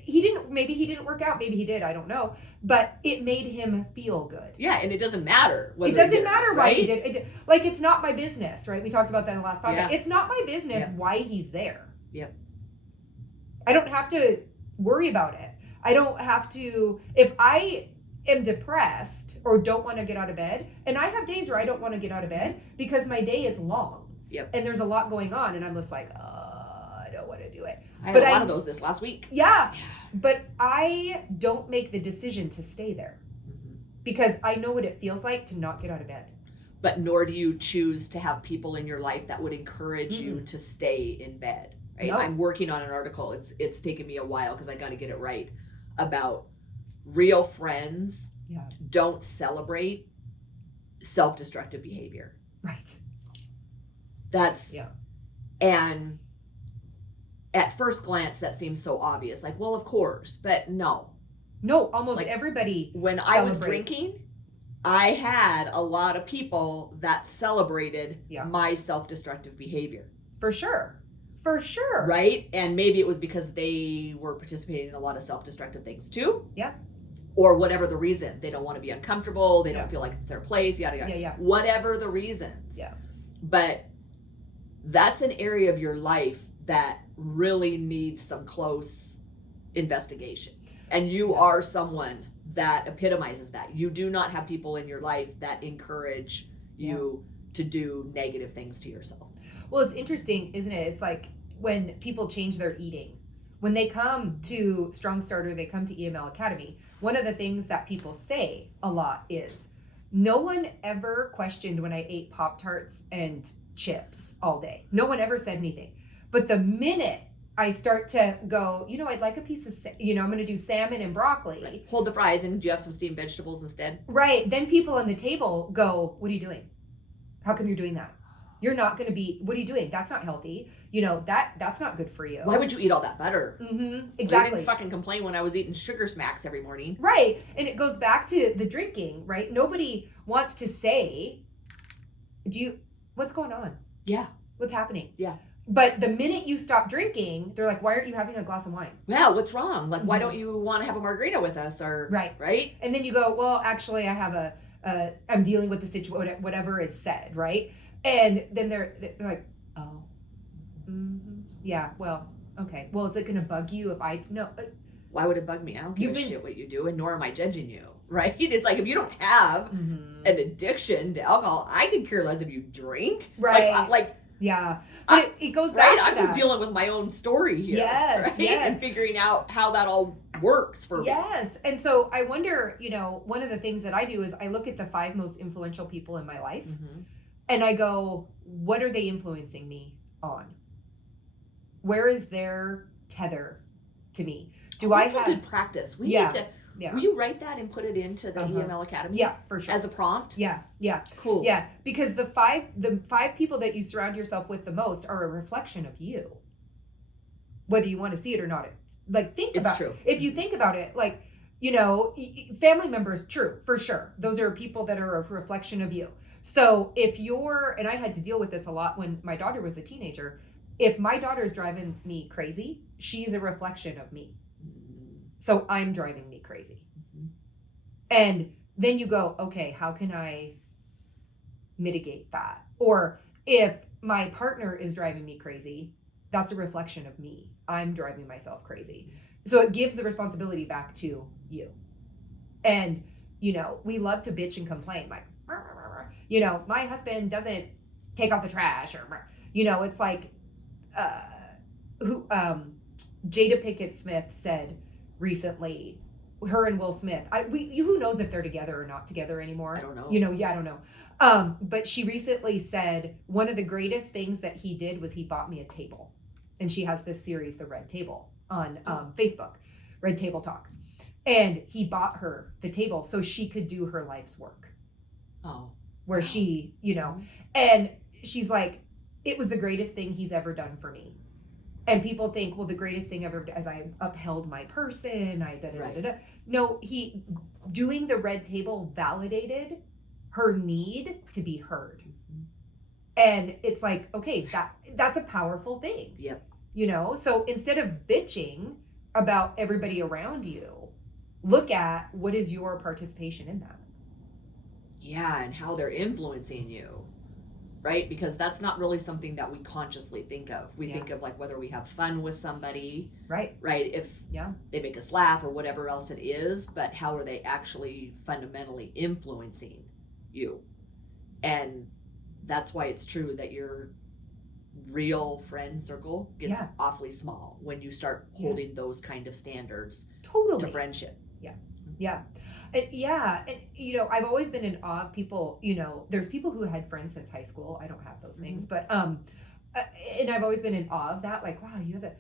maybe he didn't work out. Maybe he did. I don't know. But it made him feel good. Yeah. And it doesn't matter. It doesn't matter why he did it. Like, it's not my business, right? We talked about that in the last podcast. Yeah. It's not my business why he's there. Yep. I don't have to worry about it. I don't have to, if I am depressed or don't want to get out of bed, and I have days where I don't want to get out of bed because my day is long. Yep. And there's a lot going on and I'm just like, I don't want to do it. I had a lot of those this last week. Yeah. But I don't make the decision to stay there because I know what it feels like to not get out of bed. But nor do you choose to have people in your life that would encourage you to stay in bed. Right? No. I'm working on an article. It's taken me a while because I got to get it right about real friends don't celebrate self-destructive behavior. Right. That's and at first glance that seems so obvious, like, well, of course, but no, almost like, everybody when I was drinking, I had a lot of people that celebrated my self-destructive behavior. For sure, right? And maybe it was because they were participating in a lot of self-destructive things too, or whatever the reason. They don't want to be uncomfortable, they don't feel like it's their place, yada yada, whatever the reasons. But that's an area of your life that really needs some close investigation. And you are someone that epitomizes that. You do not have people in your life that encourage you to do negative things to yourself. Well, it's interesting, isn't it? It's like when people change their eating. When they come to Strong Starter, they come to EML Academy, one of the things that people say a lot is, no one ever questioned when I ate Pop-Tarts and chips all day. No one ever said anything. But the minute I start to go, I'd like a piece of, I'm going to do salmon and broccoli. Right. Hold the fries, and do you have some steamed vegetables instead? Right. Then people on the table go, what are you doing? How come you're doing that? You're not going to be, what are you doing? That's not healthy. That's not good for you. Why would you eat all that butter? Mm-hmm. Exactly. I didn't fucking complain when I was eating sugar smacks every morning. Right. And it goes back to the drinking, right? Nobody wants to say, what's going on? Yeah. What's happening? Yeah. But the minute you stop drinking, they're like, why aren't you having a glass of wine? Yeah, what's wrong? Like, why don't you want to have a margarita with us? Or right? And then you go, well, actually, I have I'm dealing with the situation, whatever is said, right? And then they're like, oh, yeah, well, okay. Well, is it going to bug you if no? Why would it bug me? I don't give a shit what you do, and nor am I judging you, right? It's like, if you don't have an addiction to alcohol, I could care less if you drink. Right. Yeah. But it goes back right? to I'm just dealing with my own story here. Yes. Right? Yes. And figuring out how that all works for me. Yes. And so I wonder, one of the things that I do is I look at the 5 most influential people in my life and I go, what are they influencing me on? Where is their tether to me? That's a good practice. We need to. Yeah. Will you write that and put it into the EML Academy? Yeah, for sure. As a prompt? Yeah. Cool. Yeah, because the five people that you surround yourself with the most are a reflection of you. Whether you want to see it or not. It's true. If you think about it, family members, true, for sure. Those are people that are a reflection of you. So if and I had to deal with this a lot when my daughter was a teenager, if my daughter's driving me crazy, she's a reflection of me. So I'm driving me crazy. And then you go, okay, how can I mitigate that? Or if my partner is driving me crazy, that's a reflection of me. I'm driving myself crazy. So it gives the responsibility back to you. And, we love to bitch and complain. Like, my husband doesn't take out the trash. Or, it's like, Jada Pinkett Smith said recently, her and Will Smith, who knows if they're together or not together anymore? I don't know. I don't know. But she recently said one of the greatest things that he did was he bought me a table. And she has this series, The Red Table, on Facebook, Red Table Talk. And he bought her the table so she could do her life's work. Oh. Where she, and she's like, it was the greatest thing he's ever done for me. And people think, well, the greatest thing ever as I upheld my person, No, doing the Red Table validated her need to be heard. And it's like, okay, that's a powerful thing. Yep. So instead of bitching about everybody around you, look at what is your participation in that. Yeah, and how they're influencing you. Right? Because that's not really something that we consciously think of. We think of whether we have fun with somebody. Right. Right? If they make us laugh or whatever else it is, but how are they actually fundamentally influencing you? And that's why it's true that your real friend circle gets awfully small when you start holding those kind of standards to friendship. Yeah. And, I've always been in awe of people, there's people who had friends since high school. I don't have those things, but, and I've always been in awe of that. Like, wow, you have it.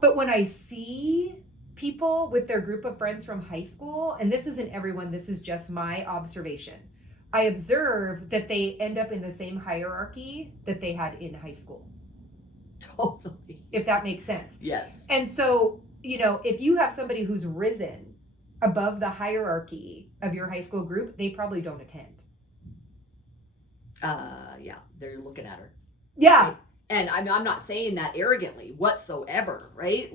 But when I see people with their group of friends from high school, and this isn't everyone, this is just my observation. I observe that they end up in the same hierarchy that they had in high school. Totally. If that makes sense. Yes. And so, if you have somebody who's risen above the hierarchy of your high school group, they probably don't attend. Yeah, they're looking at her. Yeah. Right? And I'm not saying that arrogantly whatsoever, right?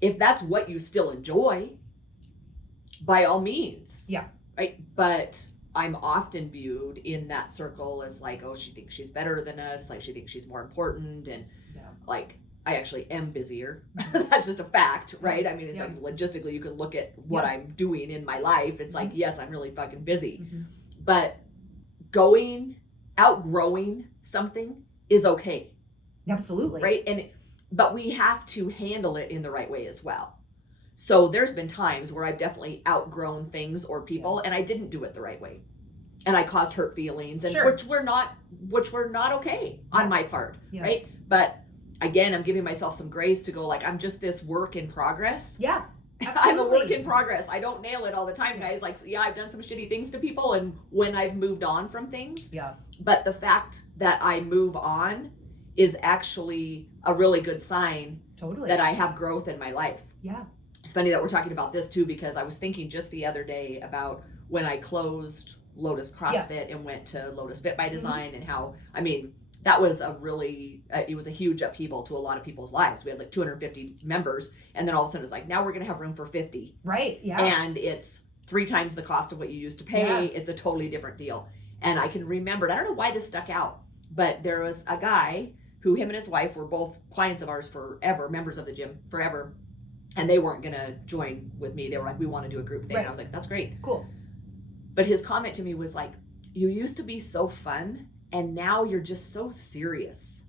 If that's what you still enjoy, by all means. Yeah. Right? But I'm often viewed in that circle as she thinks she's better than us, she thinks she's more important, and I actually am busier. That's just a fact, right? I mean, it's logistically, you can look at what I'm doing in my life. It's yes, I'm really fucking busy. But outgrowing something is okay. Absolutely. Right? But we have to handle it in the right way as well. So there's been times where I've definitely outgrown things or people, and I didn't do it the right way. And I caused hurt feelings, and which were not okay on my part, right? But again, I'm giving myself some grace to go, like, I'm just this work in progress. Yeah. I'm a work in progress. I don't nail it all the time, guys. Like, yeah, I've done some shitty things to people, and when I've moved on from things. Yeah. But the fact that I move on is actually a really good sign that I have growth in my life. Yeah. It's funny that we're talking about this too, because I was thinking just the other day about when I closed Lotus CrossFit and went to Lotus Fit by Design, and how, I mean, that was it was a huge upheaval to a lot of people's lives. We had like 250 members, and then all of a sudden it's like, now we're going to have room for 50. Right. Yeah. And it's 3 times the cost of what you used to pay. Yeah. It's a totally different deal. And I can remember, and I don't know why this stuck out, but there was a guy who, him and his wife were both clients of ours forever, members of the gym forever. And they weren't going to join with me. They were like, we want to do a group thing. Right. And I was like, that's great. Cool. But his comment to me was like, you used to be so fun, and now you're just so serious.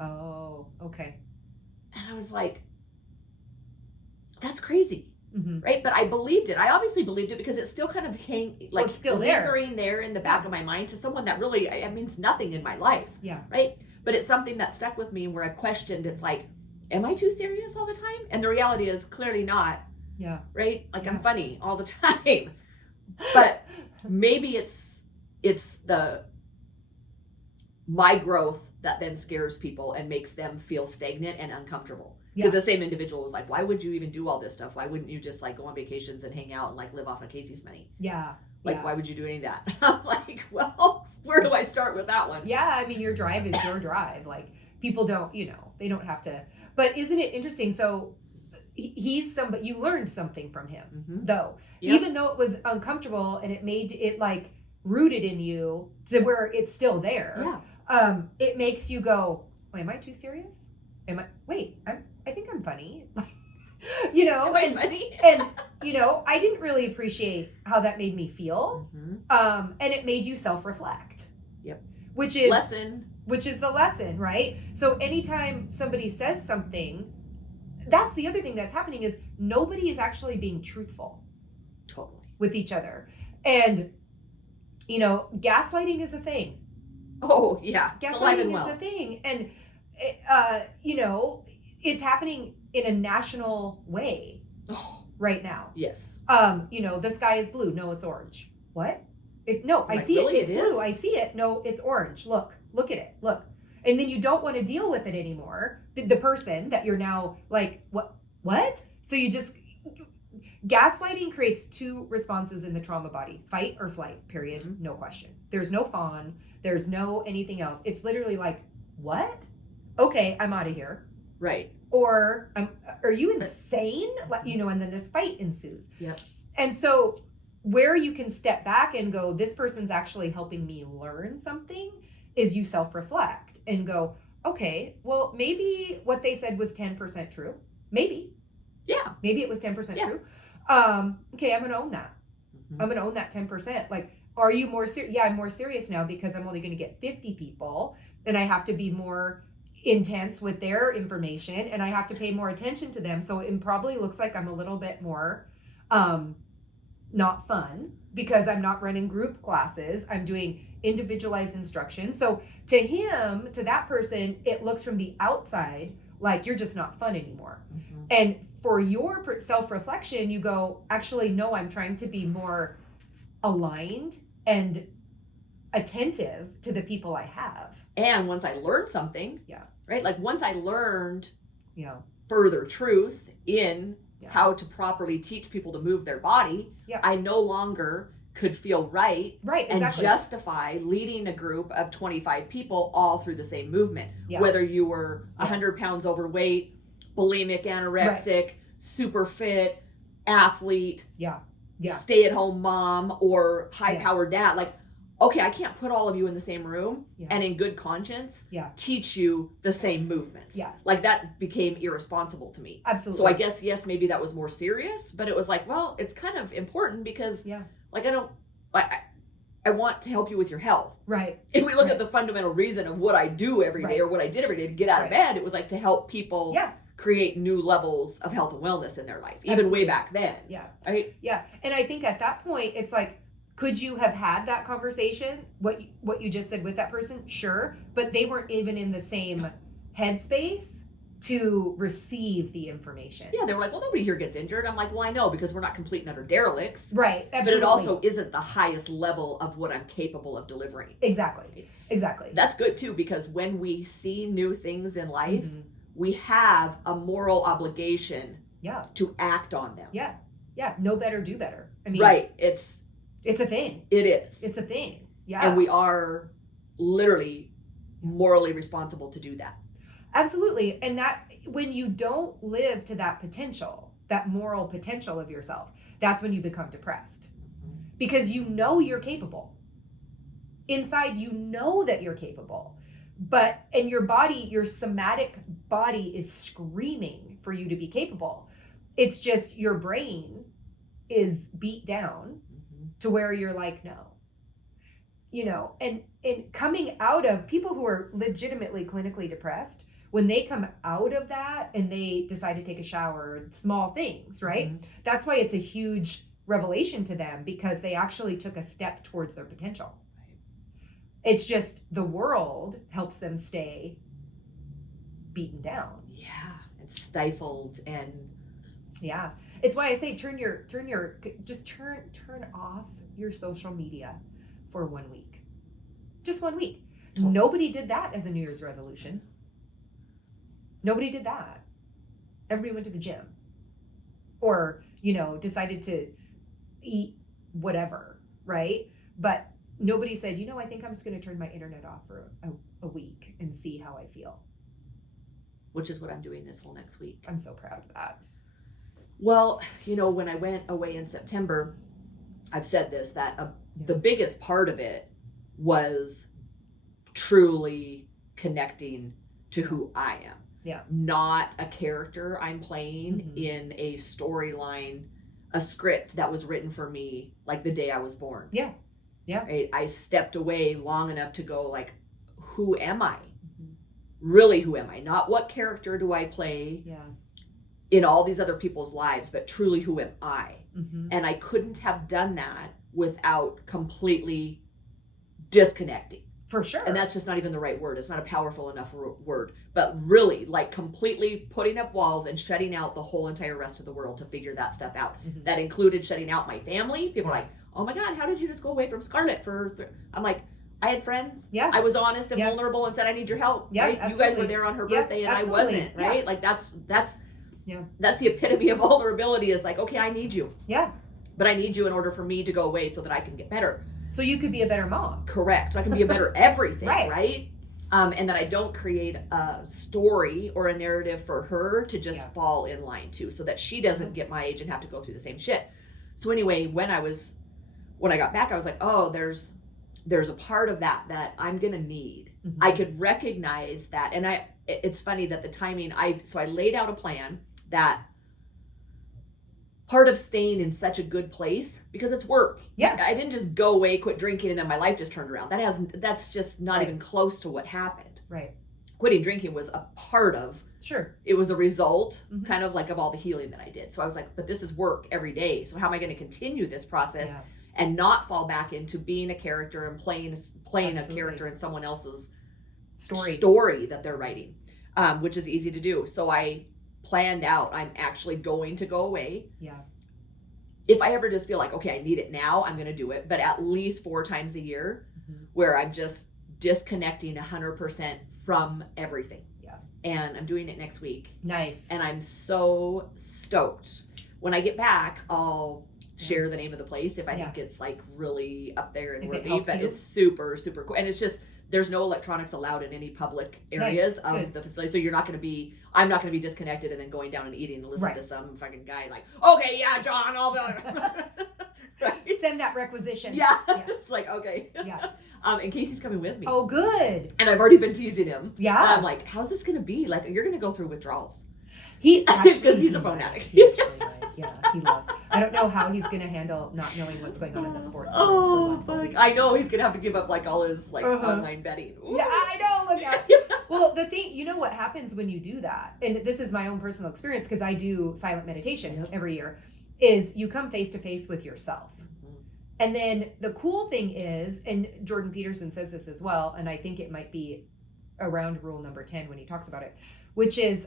Oh, okay. And I was like, that's crazy. Right? But I believed it. I obviously believed it because it's still kind of lingering there in the back of my mind to someone that really, it means nothing in my life. Yeah. Right? But it's something that stuck with me where I've questioned, it's like, am I too serious all the time? And the reality is clearly not. Yeah. Right? Like, I'm funny all the time. But maybe it's my growth that then scares people and makes them feel stagnant and uncomfortable. Because the same individual was like, why would you even do all this stuff? Why wouldn't you just like go on vacations and hang out and like live off of Casey's money? Yeah. Like, why would you do any of that? I'm like, well, where do I start with that one? Yeah. I mean, your drive is your drive. Like, people don't, they don't have to. But isn't it interesting? So he's somebody, you learned something from him, though. Yep. Even though it was uncomfortable and it made it like rooted in you to where it's still there. Yeah. It makes you go, wait, am I too serious? I think I'm funny. Am I funny? And, I didn't really appreciate how that made me feel. And it made you self-reflect. Yep. Which is the lesson, right? So anytime somebody says something, that's the other thing that's happening is nobody is actually being truthful. Totally. With each other. And, gaslighting is a thing. Oh, yeah. Gaslighting is a thing. And, it's happening in a national way right now. Yes. The sky is blue. No, it's orange. What? I see it. It's blue. I see it. No, it's orange. Look at it. Look. And then you don't want to deal with it anymore. The person that you're now like, what? So you just, gaslighting creates 2 responses in the trauma body: fight or flight, period. No question. There's no fawn. There's no anything else. It's literally like, what? Okay, I'm out of here. Right. Or, are you insane? And then this fight ensues. Yep. And so where you can step back and go, this person's actually helping me learn something, is you self-reflect and go, okay, well, maybe what they said was 10% true. Maybe. Yeah. Maybe it was 10% true. Okay, I'm going to own that. I'm going to own that 10%. Like, are you more serious? Yeah, I'm more serious now because I'm only going to get 50 people, and I have to be more intense with their information, and I have to pay more attention to them. So it probably looks like I'm a little bit more not fun because I'm not running group classes. I'm doing individualized instruction. So to that person, it looks from the outside like you're just not fun anymore. And for your self-reflection, you go, actually, no, I'm trying to be more aligned and attentive to the people I have. And once I learned something, right? Like once I learned further truth in how to properly teach people to move their body, I no longer could feel right and justify leading a group of 25 people all through the same movement. Whether you were 100 pounds overweight, bulimic, anorexic, super fit, athlete, stay-at-home mom, or high-powered dad. Like, okay, I can't put all of you in the same room and in good conscience teach you the same movements. Like, that became irresponsible to me. Absolutely. So I guess, yes, maybe that was more serious, but it was like, well, it's kind of important because like, I want to help you with your health. Right. If we look at the fundamental reason of what I do every day or what I did every day to get out of bed, it was like to help people create new levels of health and wellness in their life, even way back then. Yeah. Right? Yeah. And I think at that point, it's like, could you have had that conversation, what you just said with that person? Sure. But they weren't even in the same headspace to receive the information. Yeah, they were like, well, nobody here gets injured. I'm like, well, I know, because we're not complete and utter derelicts. Right, absolutely. But it also isn't the highest level of what I'm capable of delivering. Exactly. That's good, too, because when we see new things in life, we have a moral obligation to act on them. Yeah. Know better, do better. I mean, right. It's a thing. It is. It's a thing. Yeah. And we are literally morally responsible to do that. Absolutely. And that when you don't live to that potential, that moral potential of yourself, that's when you become depressed. Because you know you're capable. Inside, you know that you're capable. And your body, your somatic body is screaming for you to be capable. It's just your brain is beat down to where you're like, no. And coming out of people who are legitimately clinically depressed, when they come out of that and they decide to take a shower, small things, right? That's why it's a huge revelation to them, because they actually took a step towards their potential. It's just the world helps them stay beaten down. Yeah, and stifled and it's why I say turn off your social media for 1 week. Just 1 week. Totally. Nobody did that as a New Year's resolution. Nobody did that. Everybody went to the gym or, decided to eat whatever, right? But nobody said, I think I'm just going to turn my internet off for a week and see how I feel. Which is what I'm doing this whole next week. I'm so proud of that. Well, when I went away in September, I've said this, that the biggest part of it was truly connecting to who I am. Yeah. Not a character I'm playing in a storyline, a script that was written for me like the day I was born. Yeah. I stepped away long enough to go like, who am I? Really, who am I? Not what character do I play in all these other people's lives, but truly who am I? And I couldn't have done that without completely disconnecting. For sure. And that's just not even the right word. It's not a powerful enough word. But really, like completely putting up walls and shutting out the whole entire rest of the world to figure that stuff out. That included shutting out my family. People are like, oh my God, how did you just go away from Scarlett for... I'm like, I had friends. Yeah. I was honest and vulnerable and said, I need your help. Yeah, right? You guys were there on her birthday and I wasn't, right? Yeah. Like that's the epitome of vulnerability, is like, okay, I need you. Yeah. But I need you in order for me to go away so that I can get better. So you could be a better mom. Correct. So I can be a better everything, right? And that I don't create a story or a narrative for her to just fall in line to, so that she doesn't get my age and have to go through the same shit. So anyway, when I got back, I was like, oh, there's a part of that I'm going to need. I could recognize that. And it's funny that the timing, I laid out a plan that part of staying in such a good place, because it's work. Yeah. I didn't just go away, quit drinking, and then my life just turned around. That's just not even close to what happened. Right. Quitting drinking was a part of, it was a result kind of like of all the healing that I did. So I was like, but this is work every day. So how am I going to continue this process and not fall back into being a character and playing a character in someone else's story that they're writing, which is easy to do. So I planned out, I'm actually going to go away. Yeah. If I ever just feel like, okay, I need it now, I'm going to do it. But at least 4 times a year where I'm just disconnecting 100% from everything. Yeah. And I'm doing it next week. Nice. And I'm so stoked. When I get back, I'll share the name of the place if I think it's like really up there and worthy. But it's super, super cool. And it's just, there's no electronics allowed in any public areas of the facility. So I'm not going to be disconnected and then going down and eating and listening to some fucking guy like, okay, yeah, John, I'll be right? Send that requisition. Yeah. It's like, okay. Yeah. And Casey's coming with me. Oh, good. And I've already been teasing him. Yeah. And I'm like, how's this going to be? Like, you're going to go through withdrawals. Because he's a phone addict. Yeah, he loves. I don't know how he's gonna handle not knowing what's going on in the sports world Oh, for 1 fuck. I know he's gonna have to give up like all his like Uh-huh. online betting. Ooh. Yeah, I know. Look at. Well, the thing, you know what happens when you do that, and this is my own personal experience because I do silent meditation every year, is you come face to face with yourself. And then the cool thing is, and Jordan Peterson says this as well, and I think it might be around rule number 10 when he talks about it, which is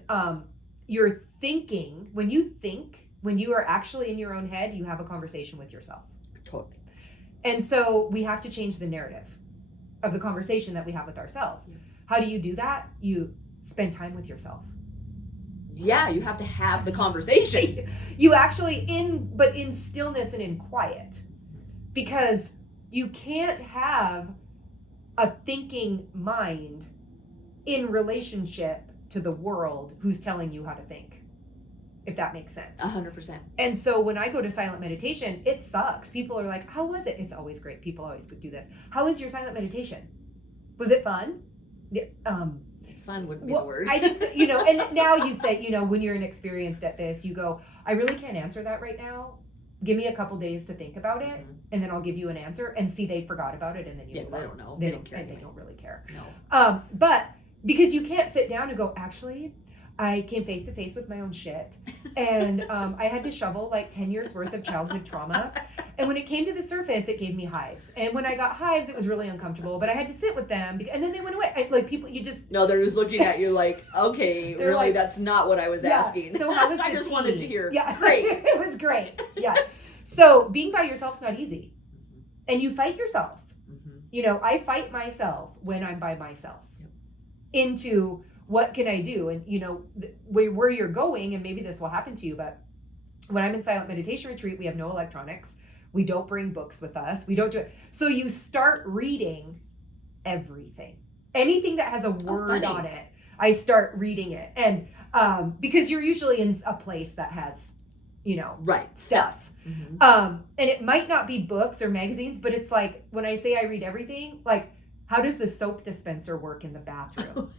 you're thinking, when you are actually in your own head, you have a conversation with yourself. Totally. And so we have to change the narrative of the conversation that we have with ourselves. Yeah. How do you do that? You spend time with yourself. Yeah, you have to have the conversation. You actually, but in stillness and in quiet. Because you can't have a thinking mind in relationship to the world who's telling you how to think, if that makes sense. 100%. And so when I go to silent meditation, it sucks. People are like, how was it? It's always great. People always do this. How was your silent meditation? Was it fun? Fun wouldn't be the word. I just, and now you say, when you're inexperienced at this, you go, I really can't answer that right now. Give me a couple days to think about it, and then I'll give you an answer. And see, they forgot about it, and then you they don't know. They don't care. And they don't really care. No. But because you can't sit down and go, actually, I came face to face with my own shit, and I had to shovel like 10 years worth of childhood trauma. And when it came to the surface, it gave me hives. And when I got hives, it was really uncomfortable. But I had to sit with them, and then they went away. No, they're just looking at you like, okay, really, like, that's not what I was asking. So how was I just wanted to hear. Yeah, great. It was great. Yeah. So being by yourself's not easy, and you fight yourself. Mm-hmm. I fight myself when I'm by myself. Yep. Into what can I do, and where you're going, and maybe this will happen to you. But when I'm in silent meditation retreat, we have no electronics. We don't bring books with us. We don't do it. So you start reading everything, anything that has a word on it. I start reading it, and because you're usually in a place that has, stuff. Mm-hmm. And it might not be books or magazines, but it's like when I say I read everything, like how does the soap dispenser work in the bathroom?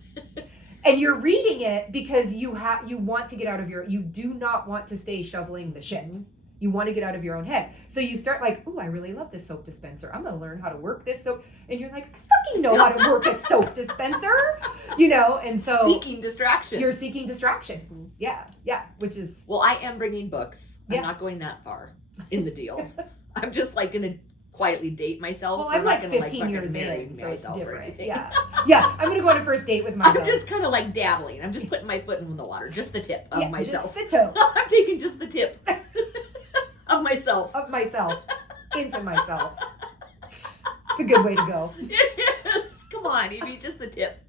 And you're reading it because you want to get out of you do not want to stay shoveling the shit. You want to get out of your own head. So you start like, ooh, I really love this soap dispenser. I'm going to learn how to work this soap. And you're like, I fucking know how to work a soap dispenser, and so. Seeking distraction. You're seeking distraction. Mm-hmm. Yeah, which is. Well, I am bringing books. I'm not going that far in the deal. I'm just like going to quietly date myself. Well, I'm like gonna, 15 years in, so it's different. Yeah, I'm going to go on a first date with myself. I'm just kind of like dabbling. I'm just putting my foot in the water, just the tip of myself. Just the toe. I'm taking just the tip. Of myself. Into myself. It's a good way to go. Yes. Come on, Evie, just the tip.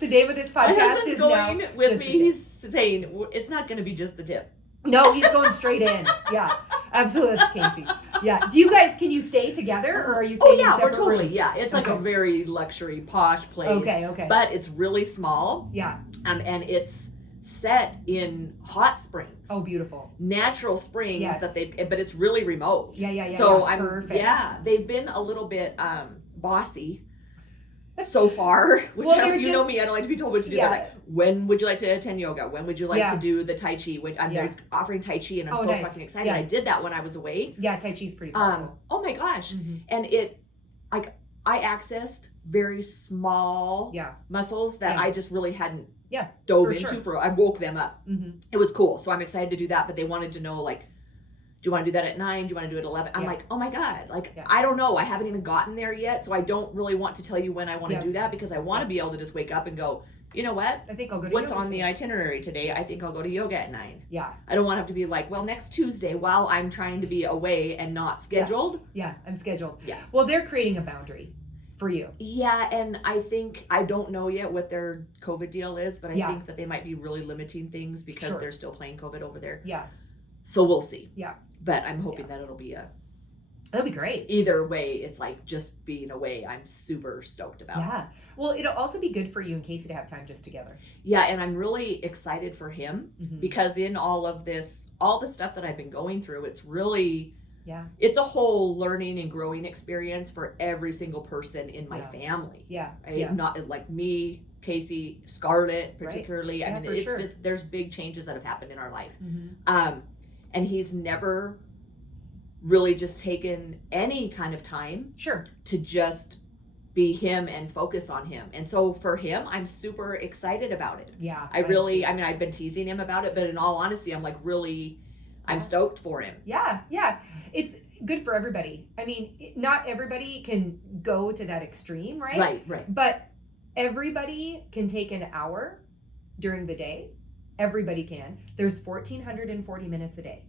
The name of this podcast is going now with me. He's saying it's not going to be just the tip. No, he's going straight in. Yeah, absolutely. That's Casey. Yeah. Do you guys, can you stay together, or are you staying in separate we're totally rooms? Yeah, it's like a very luxury, posh place. Okay. But it's really small. Yeah. And it's set in hot springs. Oh, beautiful. Natural springs but it's really remote. Yeah. So perfect. They've been a little bit bossy so far. Which you know me, I don't like to be told what to do. Yeah. They're like, when would you like to attend yoga? When would you like to do the Tai Chi? They're offering Tai Chi, and I'm so fucking excited. Yeah. I did that when I was away. Yeah, Tai Chi's pretty powerful. Oh my gosh. Mm-hmm. And I accessed very small muscles that I just really hadn't dove into. I woke them up. Mm-hmm. It was cool. So I'm excited to do that, but they wanted to know, like, do you want to do that at 9? Do you want to do it at 11? I'm like, oh my God. Like, I don't know. I haven't even gotten there yet. So I don't really want to tell you when I want to do that, because I want to be able to just wake up and go, you know what? I think I'll go to What's yoga on the itinerary today? I think I'll go to yoga at 9. Yeah. I don't want to have to be like, well, next Tuesday, while I'm trying to be away and not scheduled. Yeah, I'm scheduled. Yeah. Well, they're creating a boundary for you. Yeah, and I don't know yet what their COVID deal is, but I think that they might be really limiting things because they're still playing COVID over there. Yeah. So we'll see. Yeah. But I'm hoping that it'll be that'll be great. Either way, it's like just being away, I'm super stoked about. Yeah. Well, it'll also be good for you and Casey to have time just together. Yeah, and I'm really excited for him because in all of this, all the stuff that I've been going through, it's really it's a whole learning and growing experience for every single person in my family. Right? Not like me, Casey, Scarlett, particularly. Right. I mean, there's big changes that have happened in our life. Mm-hmm. And he's never really just taken any kind of time to just be him and focus on him. And so for him, I'm super excited about it. I mean, I've been teasing him about it, but in all honesty, I'm like I'm stoked for him. Yeah. It's good for everybody. I mean, not everybody can go to that extreme, right? Right. But everybody can take an hour during the day. Everybody can. There's 1,440 minutes a day.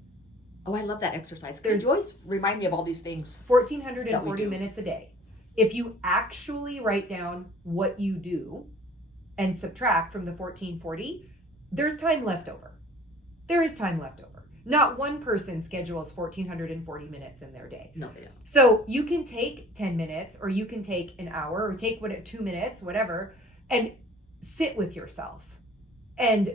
Oh, I love that exercise. Could you always remind me of all these things? 1,440 minutes a day. If you actually write down what you do and subtract from the 1,440, there's time left over. There is time left over. Not one person schedules 1,440 minutes in their day. No, they don't. So you can take 10 minutes, or you can take an hour, or take 2 minutes, whatever, and sit with yourself. And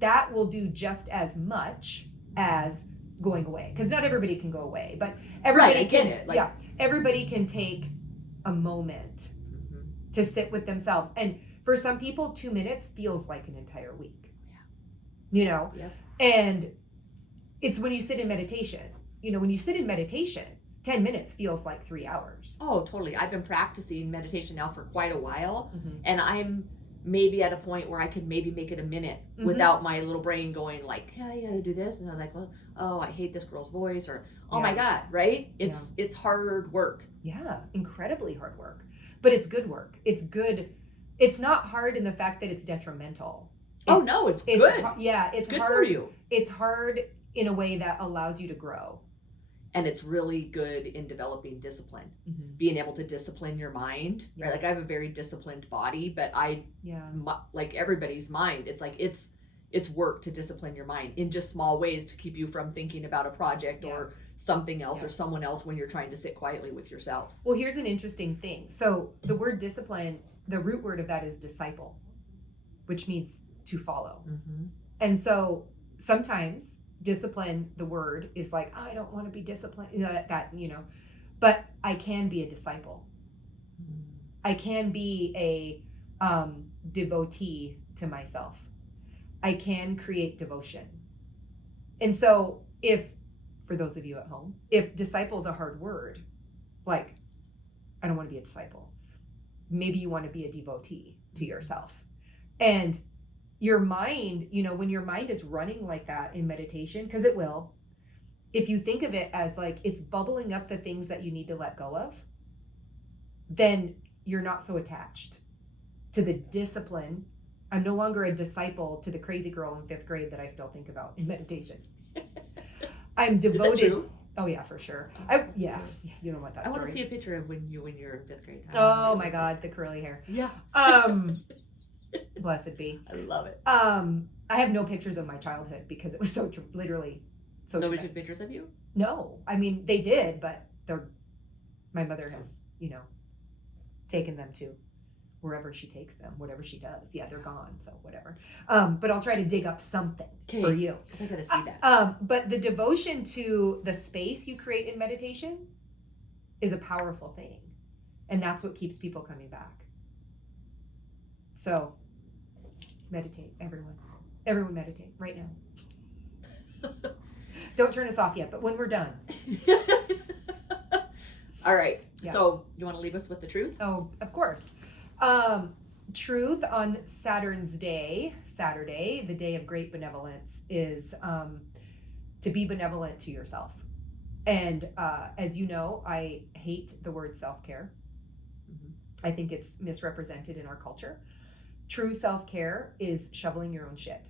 that will do just as much as going away. Because not everybody can go away, but everybody everybody can take a moment to sit with themselves. And for some people, 2 minutes feels like an entire week. You know? Yeah. And it's when you sit in meditation. You know, when you sit in meditation, 10 minutes feels like 3 hours. Oh, totally. I've been practicing meditation now for quite a while. And I'm maybe at a point where I could maybe make it a minute without my little brain going like, yeah, you gotta do this. And I'm like, well, oh, I hate this girl's voice, or, oh my God, right? It's hard work. Yeah, incredibly hard work. But it's good work. It's good. It's not hard in the fact that it's detrimental. It's good. It's good hard for you. It's hard in a way that allows you to grow. And it's really good in developing discipline, being able to discipline your mind, right? Like I have a very disciplined body, but like everybody's mind, it's like, it's work to discipline your mind in just small ways to keep you from thinking about a project or something else or someone else when you're trying to sit quietly with yourself. Well, here's an interesting thing. So the word discipline, the root word of that is disciple, which means to follow. And so sometimes discipline, the word is like, oh, I don't want to be disciplined, but I can be a disciple. I can be a devotee to myself. I can create devotion. And so for those of you at home, if disciple is a hard word, like, I don't want to be a disciple. Maybe you want to be a devotee to yourself. And your mind, when your mind is running like that in meditation, because it will, if you think of it as like it's bubbling up the things that you need to let go of, then you're not so attached to the discipline. I'm no longer a disciple to the crazy girl in 5th grade that I still think about in meditation. I'm devoted. Is that true? Oh yeah, for sure. You know what that story. I want to see a picture of when you're in 5th grade. Oh my God, the curly hair. Yeah. Blessed be. I love it. I have no pictures of my childhood because it was literally so. Nobody took pictures of you? No, I mean they did, but my mother has, taken them to wherever she takes them, whatever she does. Yeah, they're gone, so whatever. But I'll try to dig up something for you. I gotta see that. But the devotion to the space you create in meditation is a powerful thing, and that's what keeps people coming back. So, meditate, everyone. Everyone meditate right now. Don't turn us off yet, but when we're done. All right. Yeah. So, you want to leave us with the truth? Oh, of course. Truth on Saturn's day, Saturday, the day of great benevolence, is to be benevolent to yourself. And as you know, I hate the word self-care. I think it's misrepresented in our culture. True self-care is shoveling your own shit.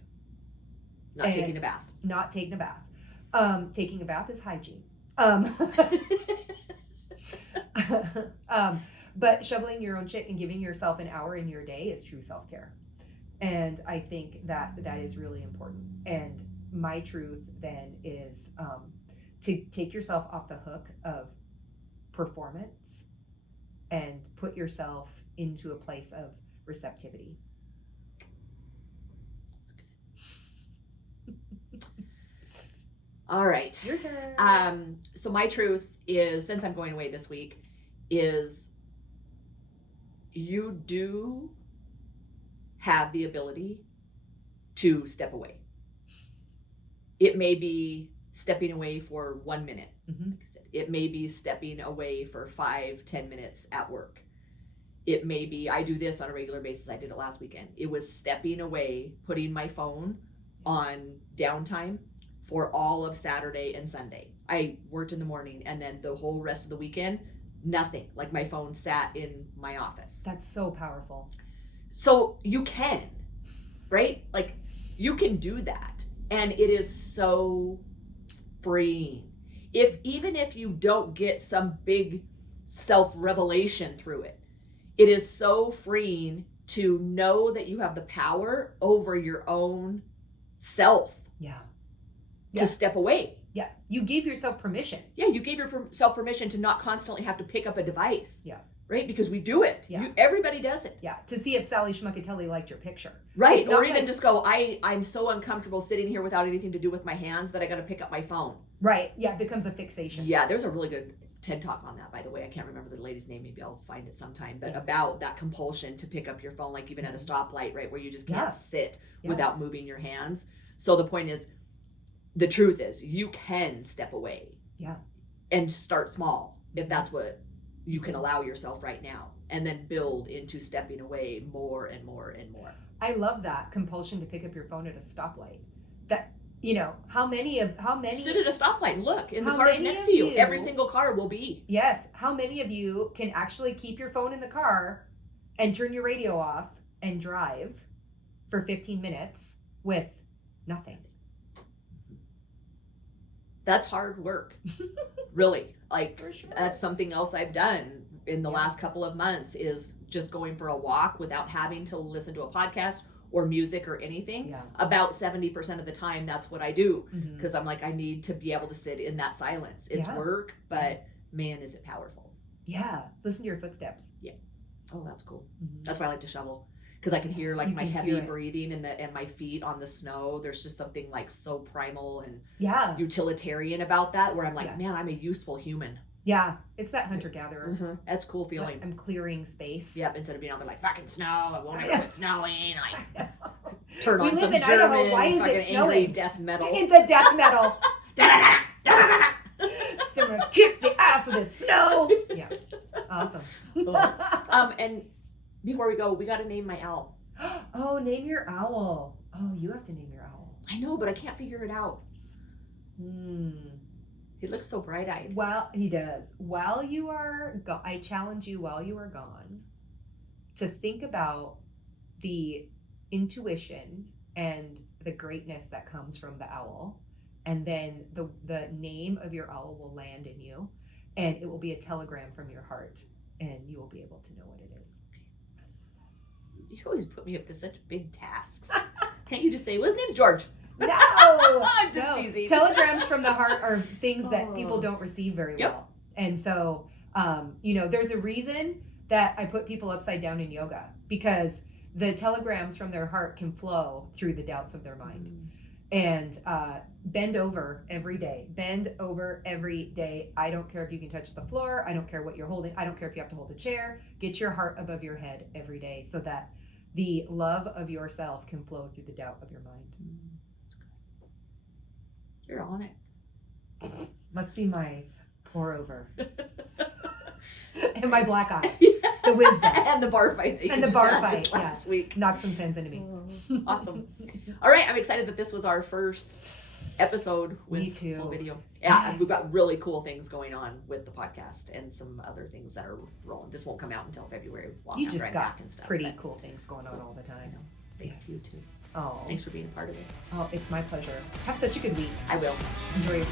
Not taking a bath. Not taking a bath. Taking a bath is hygiene. But shoveling your own shit and giving yourself an hour in your day is true self-care. And I think that is really important. And my truth then is to take yourself off the hook of performance and put yourself into a place of receptivity. All right. Your turn. So my truth is, since I'm going away this week, is you do have the ability to step away. It may be stepping away for 1 minute. Like I said, it may be stepping away for 5-10 minutes at work. It may be, I do this on a regular basis. I did it last weekend. It was stepping away, putting my phone on downtime for all of Saturday and Sunday. I worked in the morning, and then the whole rest of the weekend, nothing. Like, my phone sat in my office. That's so powerful. So you can, right? Like, you can do that. And it is so freeing. Even if you don't get some big self-revelation through it, it is so freeing to know that you have the power over your own self. Yeah. To step away. Yeah. You gave yourself permission. Yeah, you gave yourself permission to not constantly have to pick up a device. Yeah. Right? Because we do it. Yeah. Everybody does it. Yeah. To see if Sally Schmuckatelli liked your picture. Right. Or even just go, I'm so uncomfortable sitting here without anything to do with my hands that I got to pick up my phone. Right. Yeah. It becomes a fixation. Yeah. There's a really good TED Talk on that, by the way. I can't remember the lady's name. Maybe I'll find it sometime. But about that compulsion to pick up your phone, like even at a stoplight, right? Where you just can't sit without moving your hands. So the point is, the truth is, you can step away. Yeah. And start small, if that's what you can allow yourself right now. And then build into stepping away more and more and more. I love that compulsion to pick up your phone at a stoplight. That, how many sit at a stoplight and look, and the car's next to you. Every single car will be. Yes. How many of you can actually keep your phone in the car and turn your radio off and drive for 15 minutes with nothing? That's hard work. Really. Like, Sure. That's something else I've done in the last couple of months, is just going for a walk without having to listen to a podcast or music or anything. Yeah. About 70% of the time, that's what I do. Because I'm like, I need to be able to sit in that silence. It's work, but man, is it powerful. Yeah. Listen to your footsteps. Yeah. Oh, that's cool. That's why I like to shovel. Because I can hear like my heavy breathing and my feet on the snow. There's just something like so primal and utilitarian about that, where I'm like, man, I'm a useful human. Yeah, it's that hunter-gatherer. That's a cool feeling. Like, I'm clearing space. Yep, instead of being out there like, fucking snow, it won't ever quit snowing. Like, turn on some in German Idaho. Why is fucking it angry death metal. In the death metal. So I'm gonna kick the ass of the snow. Yeah, awesome. And before we go, we got to name my owl. Oh, name your owl. Oh, you have to name your owl. I know, but I can't figure it out. He looks so bright-eyed. Well, he does. While you are I challenge you, while you are gone, to think about the intuition and the greatness that comes from the owl. And then the name of your owl will land in you, and it will be a telegram from your heart, and you will be able to know what it is. You always put me up to such big tasks. Can't you just say, well, his name's George? No! I'm just teasing. Telegrams from the heart are things that people don't receive very well. And so, there's a reason that I put people upside down in yoga, because the telegrams from their heart can flow through the doubts of their mind. And bend over every day. Bend over every day. I don't care if you can touch the floor. I don't care what you're holding. I don't care if you have to hold a chair. Get your heart above your head every day, so that the love of yourself can flow through the doubt of your mind. You're on it. Must be my pour over. And my black eye. Yeah. The wisdom. And the bar fight. And the bar fight, last week. Knocked some sense into me. Awesome. All right, I'm excited that this was our first episode with full video. Yeah, and we've got really cool things going on with the podcast and some other things that are rolling. This won't come out until February. You just got pretty cool things going on all the time. Thanks to you too. Oh, thanks for being a part of it. Oh, it's my pleasure. Have such a good week. I will. Enjoy your